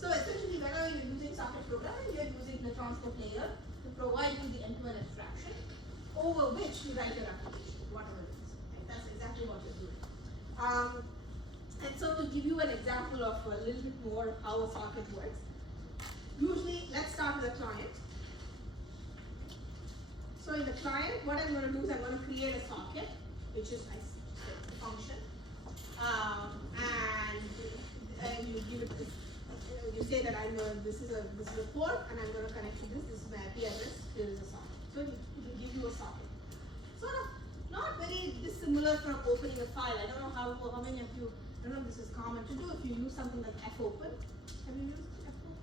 So essentially, whenever you're using socket programming, you're using the transport layer to provide you the end-to-end abstraction over which you write your application, whatever it is. Right? That's exactly what you're doing. And so to give you an example of a little bit more of how a socket works, usually let's start with a client. So in the client, what I'm going to do is I'm going to create a socket, which is a function, and you give it this. You say that this is a port, and I'm going to connect to this. This is my IP address. Here is a socket. So it will give you a socket. Sort of not very dissimilar from opening a file. I don't know how many of you. I don't know if this is common to do. If you use something like fopen, have you used fopen?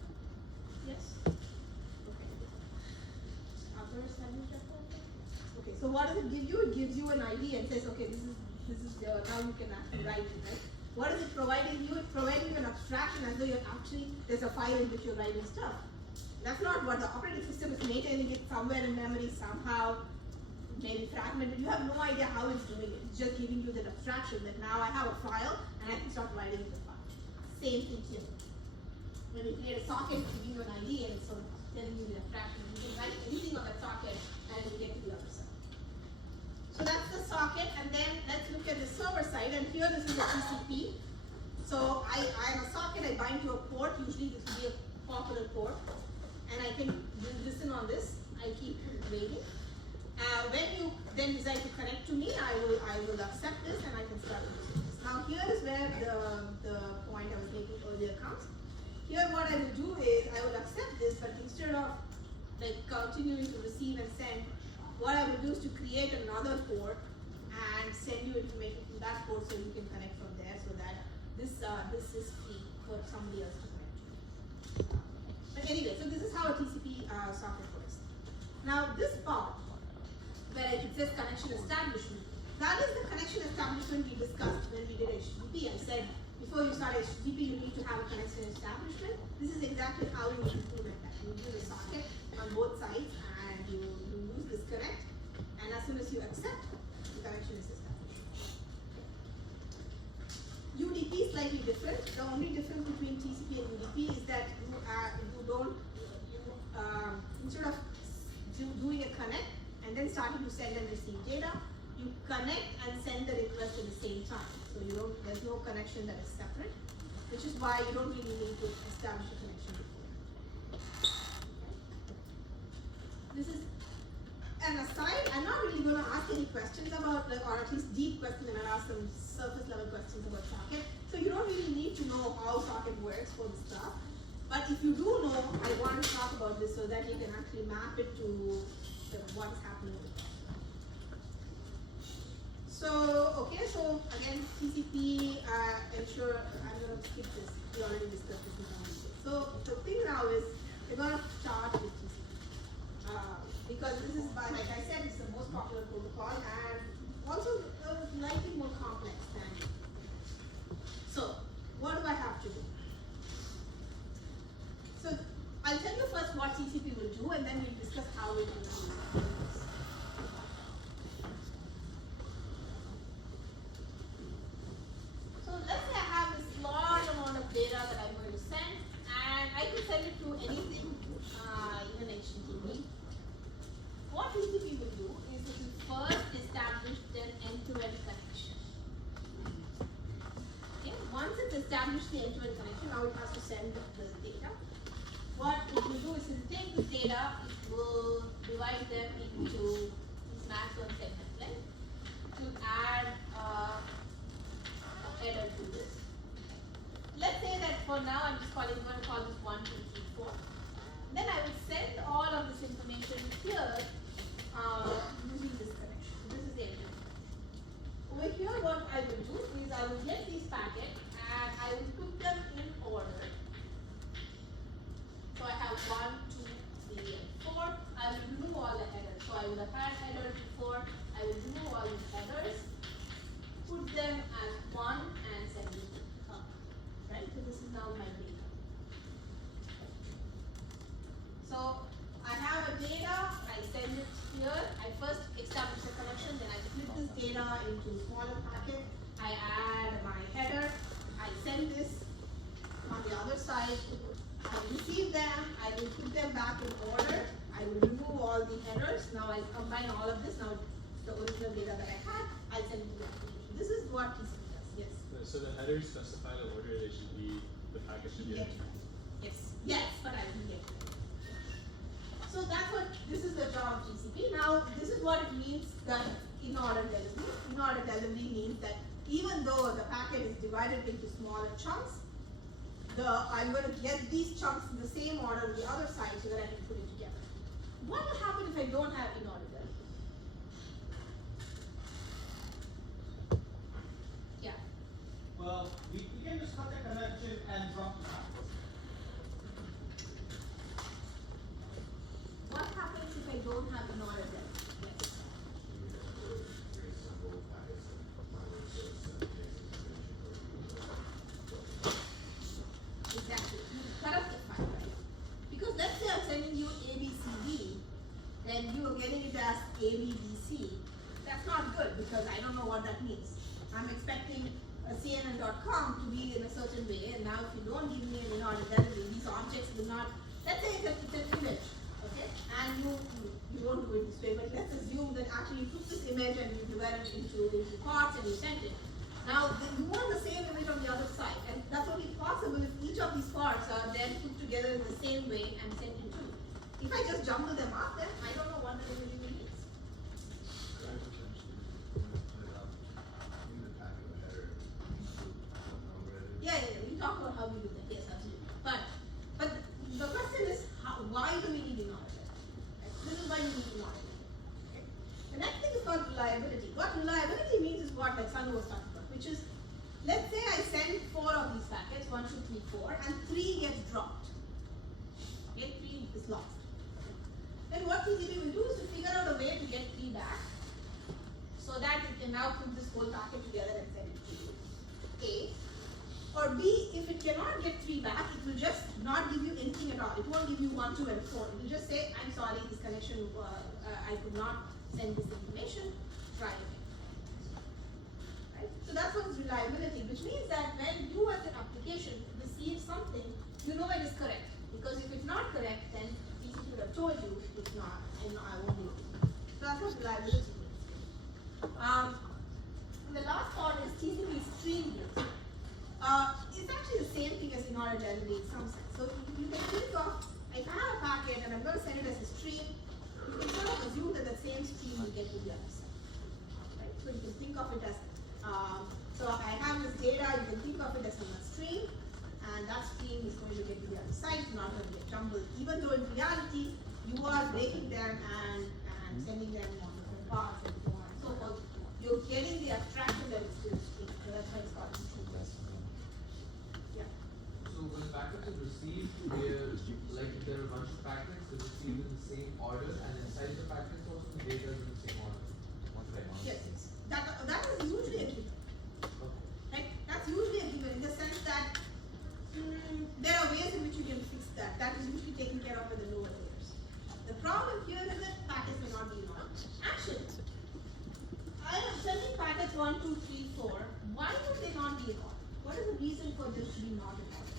Yes. Okay. Others have used fopen. Okay. So what does it give you? It gives you an ID and says, okay, this is now you can actually write it, right? What is it providing you? It's providing you an abstraction as though you're actually, there's a file in which you're writing stuff. That's not what the operating system is maintaining it somewhere in memory somehow, maybe fragmented. You have no idea how it's doing it. It's just giving you that abstraction that now I have a file and I can start writing the file. Same thing here. When you create a socket, it's giving you an ID and it's sort of telling you the abstraction. You can write anything on that socket and you get to the other side. So that's the socket, and then let's look at the server side, and here this is a TCP. So I'm a socket, I bind to a port, usually this will be a popular port, and I can listen on this, I keep waiting. When you then decide to connect to me, I will accept this and I can start using this. Now here is where the point I was making earlier comes. Here what I will do is, I will accept this, but instead of like continuing to receive and send, what I will do is to create another port and send you information from that port so you can connect from there, so that this is free for somebody else to connect to. But anyway, so this is how a TCP socket works. Now this part, where it says connection establishment, that is the connection establishment we discussed when we did HTTP. I said, before you start HTTP, you need to have a connection establishment. This is exactly how you implement that. You use a socket on both sides and you use this connect, and as soon as you accept, the connection is established. UDP is slightly different. The only difference between TCP and UDP is that instead of doing a connect and then starting to send and receive data, you connect and send the request at the same time. So there's no connection that is separate, which is why you don't really need to establish a connection before. This is an aside. I'm not really going to ask any questions about, or at least deep questions. I'm going to ask some surface level questions about socket. So you don't really need to know how socket works for this stuff. But if you do know, I want to talk about this so that you can actually map it to what's happening with it. So, okay, so again, TCP, ensure, I'm going to skip this. We already discussed this in some detail. So the thing now is, we're going to start with TCP. Because this is, like I said, it's the most popular protocol and also slightly more complex than it. So, what do I have to do? So, I'll tell you first what TCP will do and then we'll discuss how it will do it. So, let's say I have this large amount of data that I'm going to send and I can send it to anything, even HTTP. What TCP will do is it will first establish an end-to-end connection. Okay? Once it's established the end-to-end connection, now it has to send the data. What it will do is it will take the data, it will divide them into these maximum segment length to add a header to this. Let's say that for now I'm just going to call this 1, 2, 3, 4. Then I will send all of this information here using this connection. This is the end-to-end. Over here what I will do is I will get these packets and I will put them in order. So I have 1, 2, 3, and 4. I will remove all the headers. So I would have had header before. I will remove all the headers, put them as 1 and send it up. Right? So this is now my data. So I have a data, I send it here. I first establish a connection, then I split this data into smaller packets. I add my header, I send this on the other side. I receive them, I will put them back in order, I will remove all the headers, now I'll combine all of this, now the original data that I had, I'll send it to the application. This is what TCP does, yes. So the headers specify the order they should be, the packet should be in. Yes, yes, but I will get to it. So that's what, this is the job of TCP. Now, this is what it means that in-order delivery. In-order delivery means that even though the packet is divided into smaller chunks, I'm going to get these chunks in the same order on the other side so that I can put it together. What will happen if I don't have in-order delivery? Yeah. Well, we can just cut the connection and drop the packet. What happens if I don't have in-order delivery? Yes. Very simple packets and finally just Exactly. You cut up the file, right? Because let's say I'm sending you ABCD, then you are getting it as ABBC. That's not good because I don't know what that means. I'm expecting a CNN.com to be in a certain way, and now if you don't give me an in-order delivery, these objects will not. Let's say it's an image, okay? And you won't do it this way, but let's assume that actually you took this image and you divided it into parts and you sent it. Now, you want the same image on the other side, and that's only possible if each of these parts are then put together in the same way and sent into it. If I just jumble them up, then I don't know what the image even means. Could I potentially put it up in the packet of header, include algorithm? Yeah, we talk about how we do that, yes, absolutely. But the question is, why do we need in-order delivery? Right? This is why we need in-order delivery. Okay? The next thing is called reliability. What reliability means is what like Sanu was talking about, which is, let's say I send 4 of these packets, 1, 2, 3, 4, and 3 gets dropped. can now put this whole packet together and send it to you. A. Or B, if it cannot get 3 back, it will just not give you anything at all. It won't give you 1, 2, and 4. It will just say, I'm sorry, this connection, I could not send this information, try again. Right? So that's what is reliability, which means that when you as an application receive something, you know it is correct. Because if it's not correct, then TCP would have told you it's not, and I won't do it. So that's what reliability means. The last part is TCP stream build. It's actually the same thing as in-order delivery in some sense. So you can think of, if I have a packet and I'm going to send it as a stream, you can sort of assume that the same stream will get to the other side. Right? So you can think of it as, so I have this data, you can think of it as a stream, and that stream is going to get to the other side, it's not going to get jumbled. Even though in reality, you are breaking them and sending them on different paths and so on and so forth. You're getting the abstraction that is still stream. So that's why it's called stream. Yeah. So when the packets are received, they're like if there are a bunch of packets, they're received in the same order, and inside the packets also the data is in the same order. Yes, yes. That is usually a given. Right? That's usually a given in the sense that there are ways in which you can fix that. That is usually taken care of by the lower layers. The problem here is that packets may not be in order. Actually, I am sending packets 1, 2, 3, 4. Why would they not be in order? What is the reason for this to be not in order?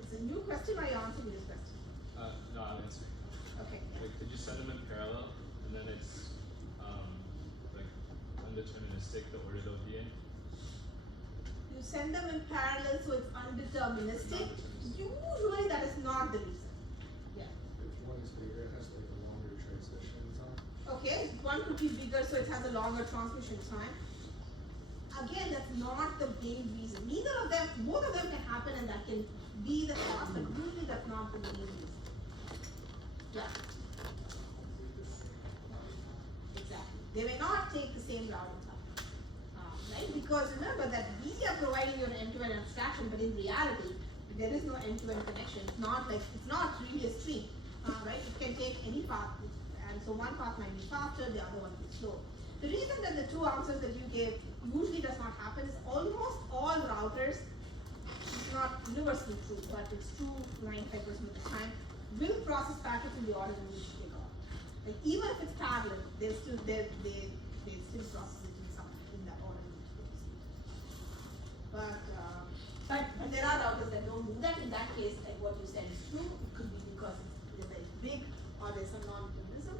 It's a new question, or are you answering this question? No, I'm answering. Okay. Like, could you send them in parallel, and then it's like undeterministic the order they'll be in? You send them in parallel, so it's undeterministic. Non-deterministic. Usually that is not the reason. Yeah. If one is bigger, it has like a longer transmission time. Okay, one could be bigger, so it has a longer transmission time. Again, that's not the main reason. Neither of them, both of them can happen, and that can be the cause, but usually that's not the main reason. Yeah. Exactly. They may not take the same route in time. Right? Because remember that we are providing you an end-to-end abstraction, but in reality, there is no end-to-end connection. It's not really a stream. Right? It can take any path, and so one path might be faster, the other one will be slow. The reason that the 2 answers that you gave usually does not happen is almost all routers, it's not universally true, but it's true 95% of the time, will process packets in the order in which they go. Like even if it's parallel, they still process it in that order in which they receive. But there are routers that don't do that. In that case, like what you said is true. It could be because they're very big or there's some non-determinism.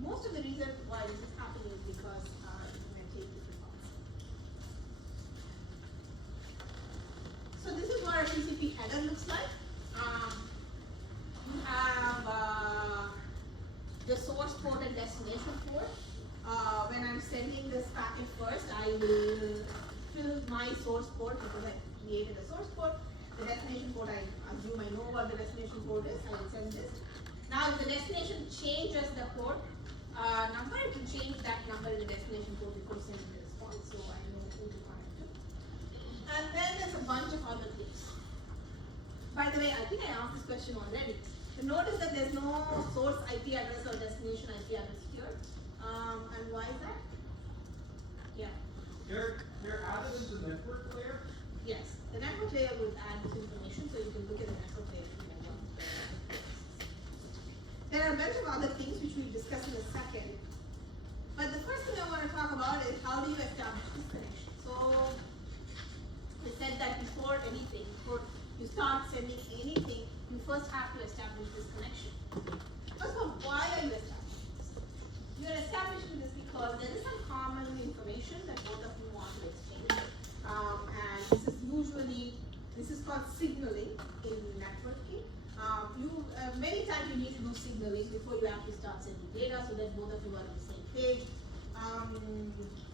Most of the reason why this is happening is because it may take different paths. So this is what a TCP header looks like. You have the source port and destination port. When I'm sending this packet first, I will fill my source port because I created a source port. The destination port, I assume I know what the destination port is. I will send this. Now, if the destination changes the port number, it will change that number in the destination port before sending the response, so I know who to connect to. And then there's a bunch of other things. By the way, I think I asked this question already. So notice that there's no source IP address or destination IP address here. And why is that? Yeah. They're added into the network layer. Yes. The network layer will add this information, so you can look at the network layer if you want. There are a bunch of other things which we'll discuss in a second. But the first thing I want to talk about is how do you establish this connection? So we said that before anything, before you start sending anything, you first have to establish this connection. First of all, why are you establishing this? You're establishing this because there is some common information that both of you want to exchange. And this is called signaling in networking. Many times you need to do signaling before you actually start sending data so that both of you are on the same page.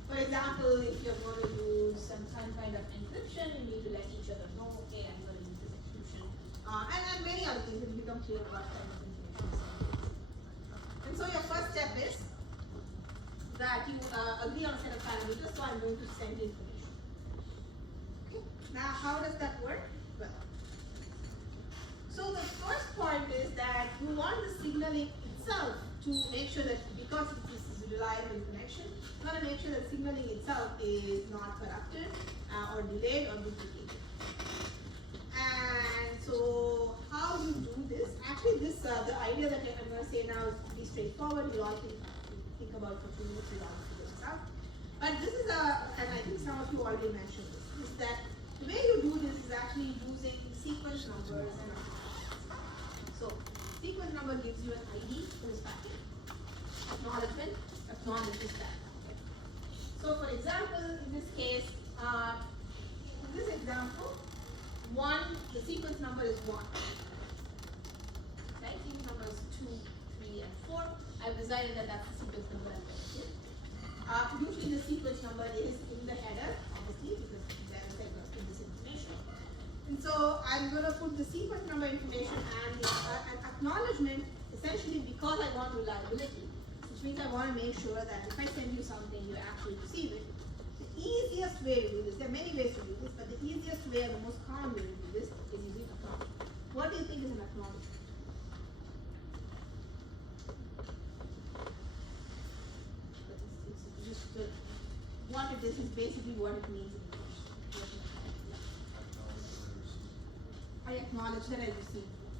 For example, if you're going to use some kind of encryption, you need to let each other know, okay, I'm going to use this encryption. And many other things, it will become clear what kind of information. And so your first step is that you agree on a set of parameters, so I'm going to send information. Okay. Now, how does that work? Well, so the first point is that you want the signaling itself to make sure that because this is reliable connection. You want to make sure that signaling itself is not corrupted or delayed or duplicated. And so how you do this? Actually, this the idea that I'm going to say now is pretty straightforward. You all can think about for 2 minutes. You all figure this out. But this is and I think some of you already mentioned this, is that the way you do this is actually using sequence numbers and acknowledgements. So sequence number gives you an ID for this packet. Acknowledgement acknowledges that packet. So for example, in this case, in this example, the sequence number is 1. Right? Sequence number is 2, 3, and 4. I've decided that that's the sequence number I'm going to give. Usually the sequence number is in the header, obviously, because then I'm going to put this information. And so I'm going to put the sequence number information and an acknowledgement, essentially because I want reliability, which means I want to make sure that if I send you something, you actually receive it. The easiest way to do this, there are many ways to do this, but the easiest way and the most common way to do this is using acknowledgement. What do you think is an acknowledgement? This is basically what it means in English. I acknowledge that I received it.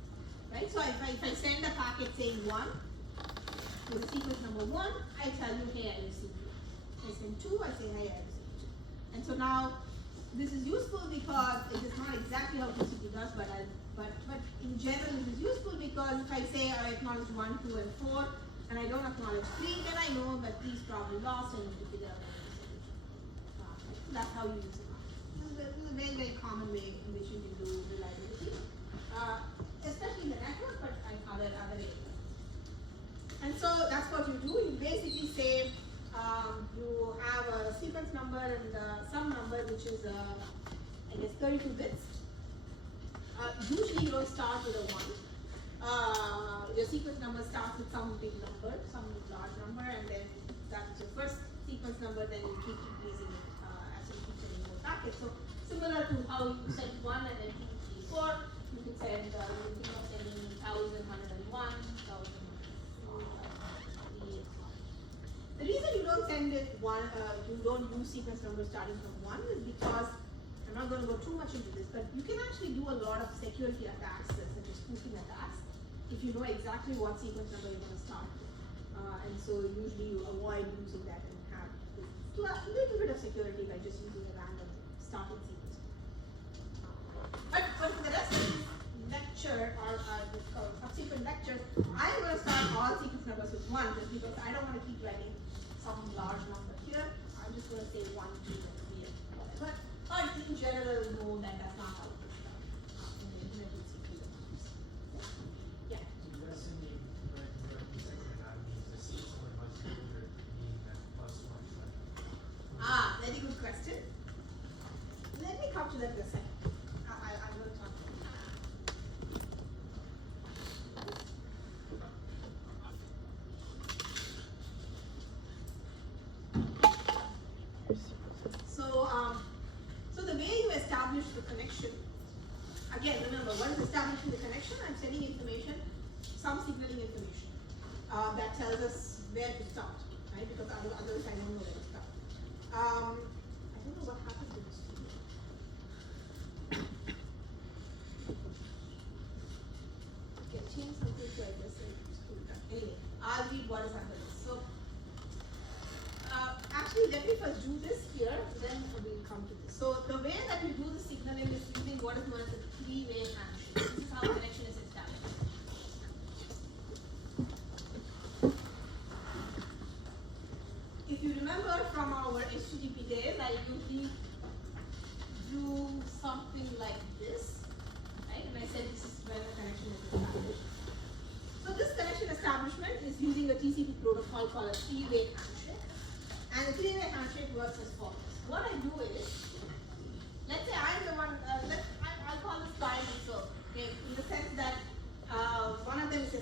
Right? So if I send a packet saying 1, with a sequence number 1, I tell you, hey, I received it. I send 2, I say, hey, I received it. And so now, this is useful because it is not exactly how TCP does, but in general it is useful because if I say I acknowledge 1, 2, and 4, and I don't acknowledge 3, then I know that 3 is probably lost and I need to figure out how to send it. That's how you use it. This is a very, very common way in which you can do reliability, especially in the network, but in other areas. And so that's what you do. You basically say you have a sequence number and some number which is, I guess, 32 bits. Usually you don't start with a 1. Your sequence number starts with some big number, some large number, and then that's your first sequence number, then you keep increasing it as you keep sending more packets. So similar to how you send 1 and then 2, 3, 4, you can send, you can think of sending 1,000, 101, 1,000, 103. The reason you don't send it you don't use sequence number starting from 1 is because, I'm not going to go too much into this, but you can actually do a lot of security attacks, such as spoofing attacks, if you know exactly what sequence number you're going to start with. And so usually you avoid using that and have a little bit of security by just using a random starting sequence. But for the rest of this lecture or subsequent lectures, I'm going to start all sequence numbers with 1 just because I don't want to keep writing some large number here. I'm just going to say 1, 2, and 3, and whatever. But in general, know that that's not how it works in the internet with CPU numbers. Yeah. Very good question. Let me come to that in a second. I'm going to talk about So the way you establish the connection, again, remember, what is establishing the connection? I'm sending information, some signaling information that tells us where to start, right? Because otherwise I don't know where to start. I don't know what happened to this studio. Okay, change something to I guess anyway, I'll read what is under this. So actually let me first do this here, then we'll come to this. So the way that we do the signaling is using what is known as a 3-way handshake. This is how the connection is established. If you remember from our HTTP days, I usually do something like this, right? And I said this is where the connection is established. So this connection establishment is using a TCP protocol called a 3-way handshake. And the 3-way handshake works as follows. What I do is, let's say I'm the one, I'll call this client and server, okay? In the sense that one of them is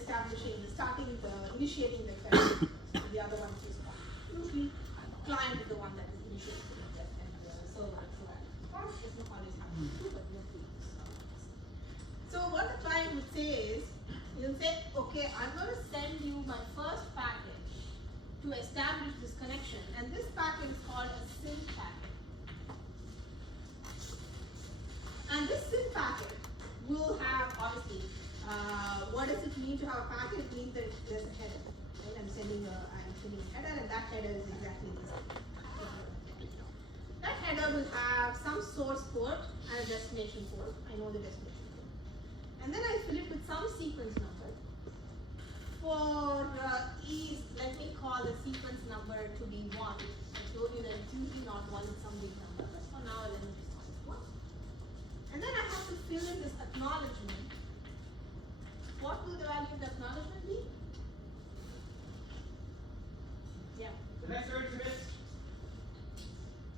initiating the query, the other one is responding. Usually, client is the one that is initiating the request and the server is the one. Of course, this doesn't always happen too, but mostly it's So what the client would say is, he'll say, okay, I'm going to send you my first package to to establish this connection, and this packet is called a SYN packet. And this SYN packet will have, obviously, what does it mean to have a packet? It means that there's a header. Right? I'm sending a header, and that header is exactly this. That header will have some source port and a destination port. I know the destination port. And then I fill it with some sequence number. For ease, let me call the sequence number to be 1. I told you that it's usually not 1, it's some big number. But for now, let me just call it 1. And then I have to fill in this acknowledgement. What will the value of the acknowledgement be? Yeah. The next 30 bits.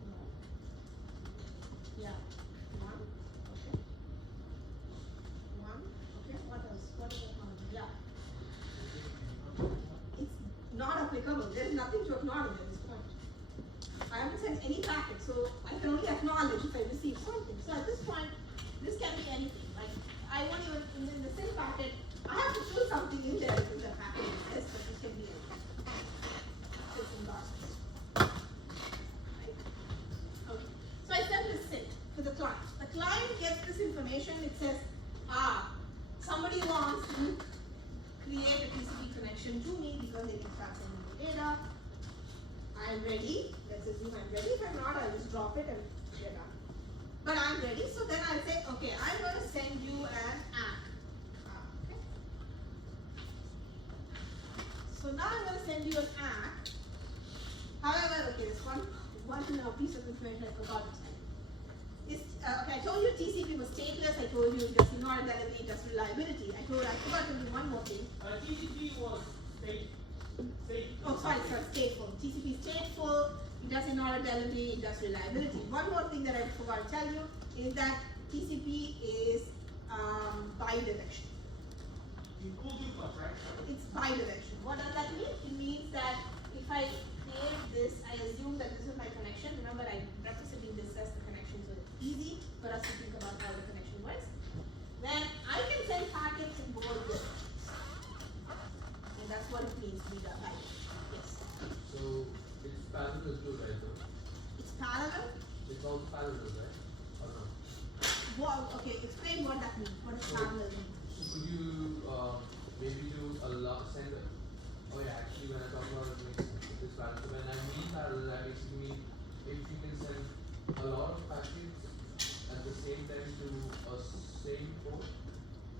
No. Yeah. 1. Okay. 1. Okay. What else? What is acknowledgement? Yeah. It's not applicable. There is nothing to acknowledge at this point. I haven't sent any packet, so I can only acknowledge if I receive something. So at this point, this can be anything. Like I won't even in the SYN packet, I have to fill something in there in the packet exists, but this can be anything. It's in darkness. Right? Okay. So I send this SYN to the client. The client gets this information. It says, somebody wants to create a TCP connection to me because they can start sending me data. I'm ready. Let's assume I'm ready. If I'm not, I'll just drop it and we're done. But I'm ready, so then I'll say, okay, I'm going to send you an ACK. Okay. So now I'm going to send you an ACK. However, okay, there's one piece of information I forgot to tell you. Okay, I told you TCP was stateless. I told you it does not availability, it does reliability. I forgot to do one more thing. TCP was Stateful. TCP is stateful. It does inaudibility, it does reliability. One more thing that I forgot to tell you is that TCP is bidirectional. Full duplex, right? It's bidirectional. What does that mean? It means that if I create this, I assume that this is my connection. Remember, I'm representing this as the connection, so it's easy for us to think about how the connection works. Then I can send packets in both directions. And that's what it means to be bidirectional. Yes. So it's parallel too, right? It's parallel. It's also parallel, right? Or no? Well, okay, explain what that means. What does parallel mean? So could you maybe do a lot send? Oh yeah, actually when I talk about it makes sense. It is parallel. So when I mean parallel, I basically mean if you can send a lot of packets at the same time to a same port, I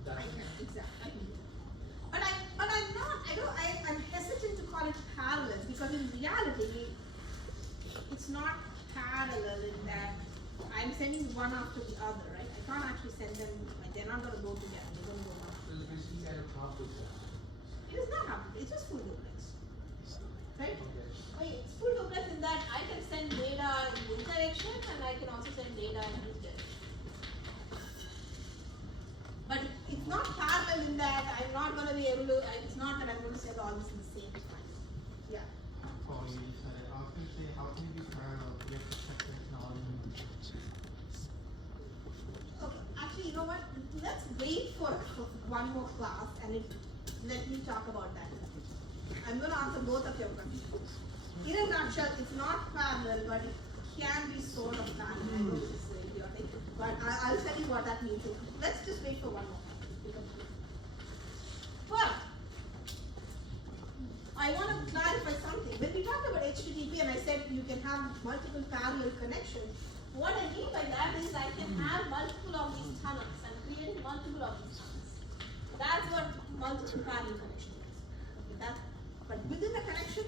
that's can, exactly. I can do that. I'm hesitant to call it parallel because in reality, it's not parallel in that I'm sending one after the other, right? I can't actually send them, like, they're not going to go together, they're going to go one. so it's basically kind of half duplex. It is not half, it's just full duplex. Right? Okay. Wait, it's full duplex in that I can send data in this direction and I can also send data in this direction. But it's not parallel in that I'm not going to be able to, it's not that I'm going to send all this in the same time. Yeah. Oh, you said it. I was going to say, how can you be parallel with respect to technology? Okay, actually, you know what? Let's wait for one more class and let me talk about that. I'm going to answer both of your questions. In a nutshell, it's not parallel, but it can be sort of parallel. I know this is idiotic, but I'll tell you what that means. Let's just wait for one more class. But I want to clarify something. When we talked about HTTP and I said you can have multiple parallel connections, what I mean by that is I can have multiple of these tunnels. I'm creating multiple of these tunnels. That's what multiple parallel connection is. Okay, but within the connection,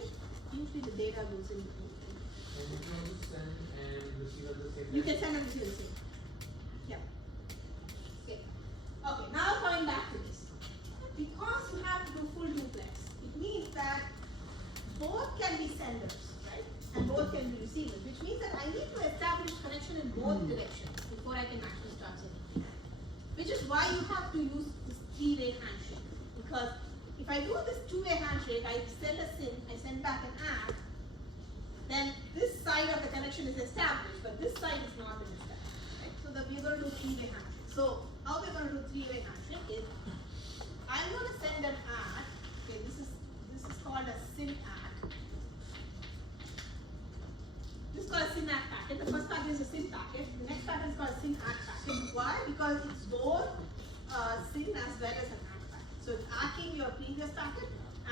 usually the data goes in. And you can also send and receive at the same time. You can send and receive the same. Yeah. Okay. Okay, now coming back to this. Because you have to do full duplex, it means that both can be senders, right? And both can be receivers, which means that I need to establish connection in both directions before I can actually start sending. Which is why you have to use this three-way handshake. Because if I do this two-way handshake, I send a SYN, I send back an ACK, then this side of the connection is established, but this side is not been established. Right? So that we're going to do three-way handshake. So how we're going to do three-way handshake is I'm going to send an ACK. Okay, this is called a SYN ACK. tracking your previous packet,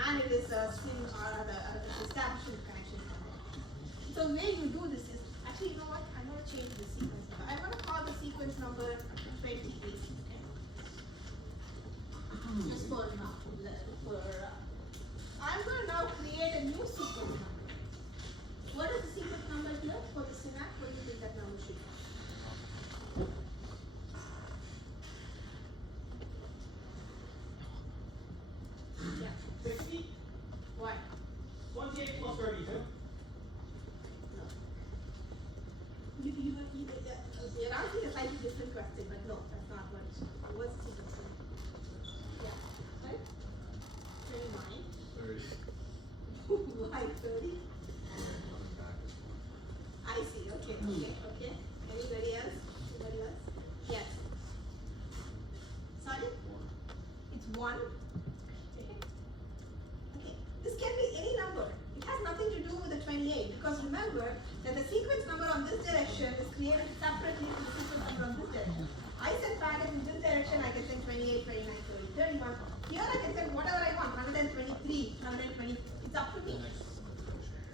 and it is establishing the connection. So the way you do this is, actually, you know what, I'm going to change the sequence number. I'm going to call the sequence number 28, okay? Just for now, I'm going to now create a new sequence number. What is the sequence number here for the synapse? What do you think that number should be? Yeah. 60, Why? 28 plus 32. No. You're asking a slightly different question, but no, that's not what. What's the sequence number? Yeah. Right? 29. 30. Why 30? I see. Okay. Okay. Anybody else? Anybody else? Yes. Sorry? It's 1. Okay. Okay. This can be any number. It has nothing to do with the 28 because remember that the sequence number on this direction is created separately from the sequence number on this direction. I send packets in this direction, I can send 28, 29, 30, 31. Here I can send whatever I want, 123, 120. It's up to me.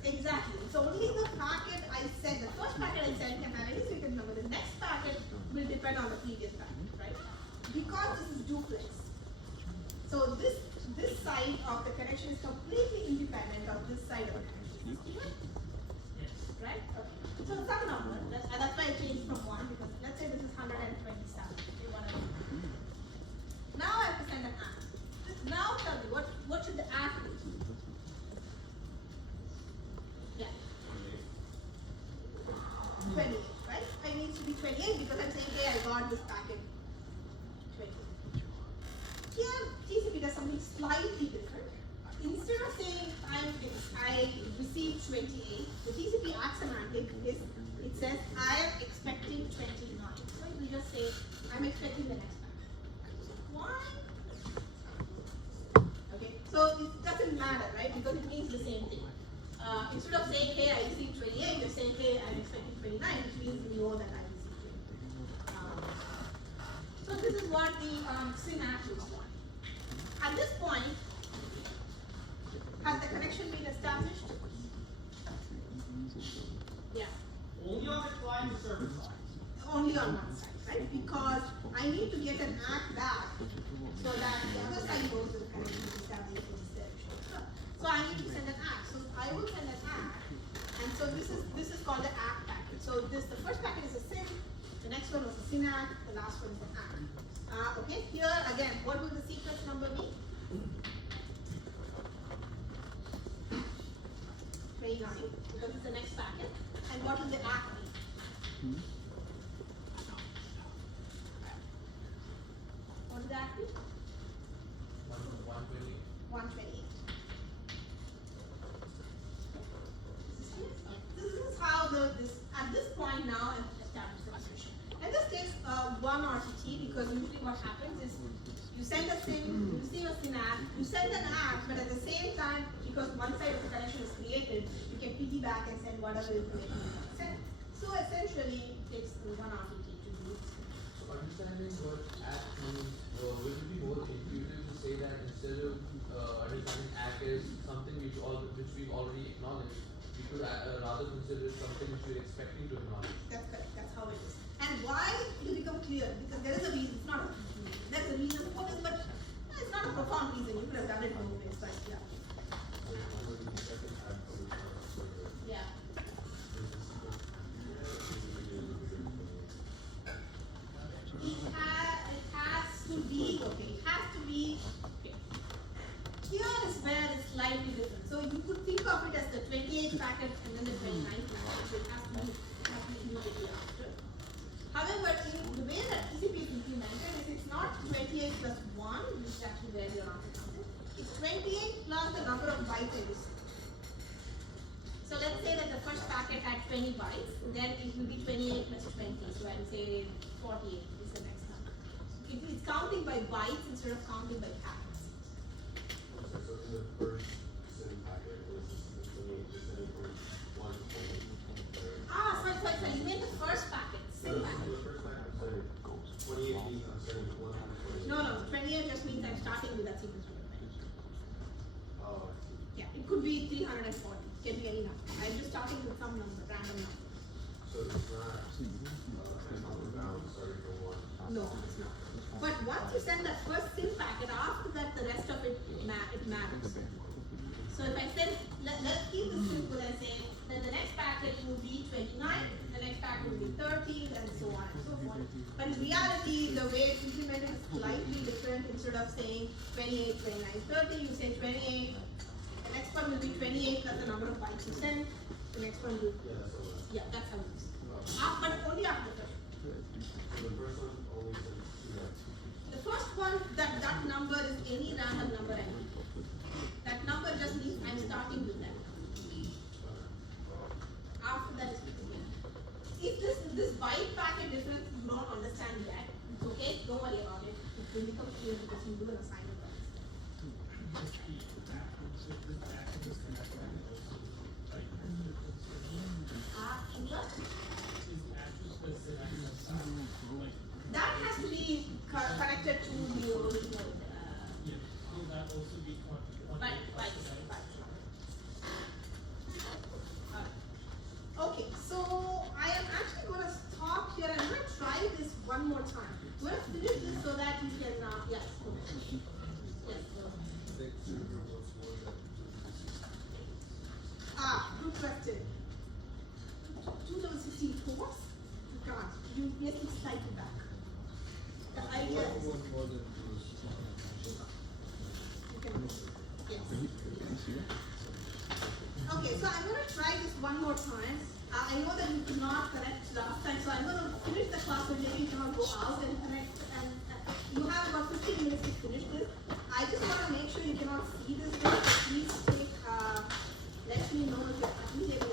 Exactly. It's only the packet I send, the first packet I send can have any sequence number. The next packet will depend on the previous packet, right? Because this is duplex. So this side of the connection is completely independent of this side of the connection. Yes. Right? Okay. So some number, that's why I changed from 1 because let's say this is 127. Okay, whatever. Now I have to send an act. Now tell me, what should the act be? Yeah. 28, right? I need to be 28 because I'm saying, hey, I got this packet. 28. Here, TCP does something slightly different. Instead of saying I received 28, the TCP acts semantic is it says I am expecting 29. So it will just say I'm expecting the next packet. Why? Okay, so it doesn't matter, right? Because it means the same thing. Instead of saying, hey, I received 28, you're saying, hey, I'm expecting 29, which means you know that I received 28. So this is what the synapse looks like. At this point, has the connection been established? Yeah, Only on the client or server side. only on one side, right? Because I need to get an act back so that the other side knows that the connection is established in this direction. So I need to send an act. So I will send an act, and so this is called the act packet. So the first packet is a syn, the next one was a synact, the last one is an act. Okay, here again, what will the sequence number be? 29, because it's the next packet. And what will the act be? What will the act be? 120. 128. This is how at this point now I've established the assertion. And this takes one RTT because usually what happens is you send a syn, you receive a synact, you send an act, but at the same time, because one side of the connection is created, you can piggyback and send whatever information you want to send. So essentially, it takes one RTT to do it. So understanding what act means, will it be more intuitive to say that instead of understanding act as something which we've already acknowledged, we could rather consider it something which we're expecting to acknowledge? That's correct. That's how it is. And why it will become clear? Because there is a reason. It's not a there's a reason for this, but it's not a profound reason. You could have done it both ways, but yeah. Yeah. It has to be okay. It has to be okay. Here is where it's slightly different. So you could think of it as the 28th packet and then the 29th packet. So it has to be immediately after. However, the way that TCP is implemented is it's not 28 plus 1, which is actually where your answer comes in. It's 28 plus the number of bytes I received. So let's say that the first packet had 20 bytes, then it will be 28 plus 20. So I will say 48 is the next number. It's counting by bytes instead of counting by packets. So in the first send packet, it was the sending from 1 to 20. Sorry. You meant the first packet. No, the first packet I'm sending 28 means I'm sending 1 to 20. No. 28 just means I'm starting with that sequence number. right? You're starting with some number, random number. So it's not, an up and down starting from one. No, it's not. But once you send that first SIM packet, after that the rest of it matters. So if I send, let's keep this simple and say that the next packet will be 29, the next packet will be 30, and so on and so forth. But in reality, the way it's implemented is slightly different. Instead of saying 28, 29, 30, you say 28. The next one will be 28 plus the number of bytes you send. The next one will, Yeah, that's all that. yeah, that's how it is. But only after the first. So the first one only sends two bytes. The first one, that number is any random number I need. That number just means I'm starting with that. After that is if this byte packet difference you don't understand yet, it's okay, don't worry about it. It will become clear because you do an assignment. That has to be connected to the original. Okay, so I am actually going to stop here. I'm going to try this one more time. I'm going to finish this so that you can, yes, go ahead. Yes, go ahead. Good question. 2016 course? You can't. You basically slightly back. The idea is. Yes. Okay, so I'm going to try this one more time. I know that you could not connect last time, so I'm going to finish the class and maybe you cannot go out and connect. And you have about 15 minutes to finish this. I just want to make sure you cannot see this, so please take, let me know if you're able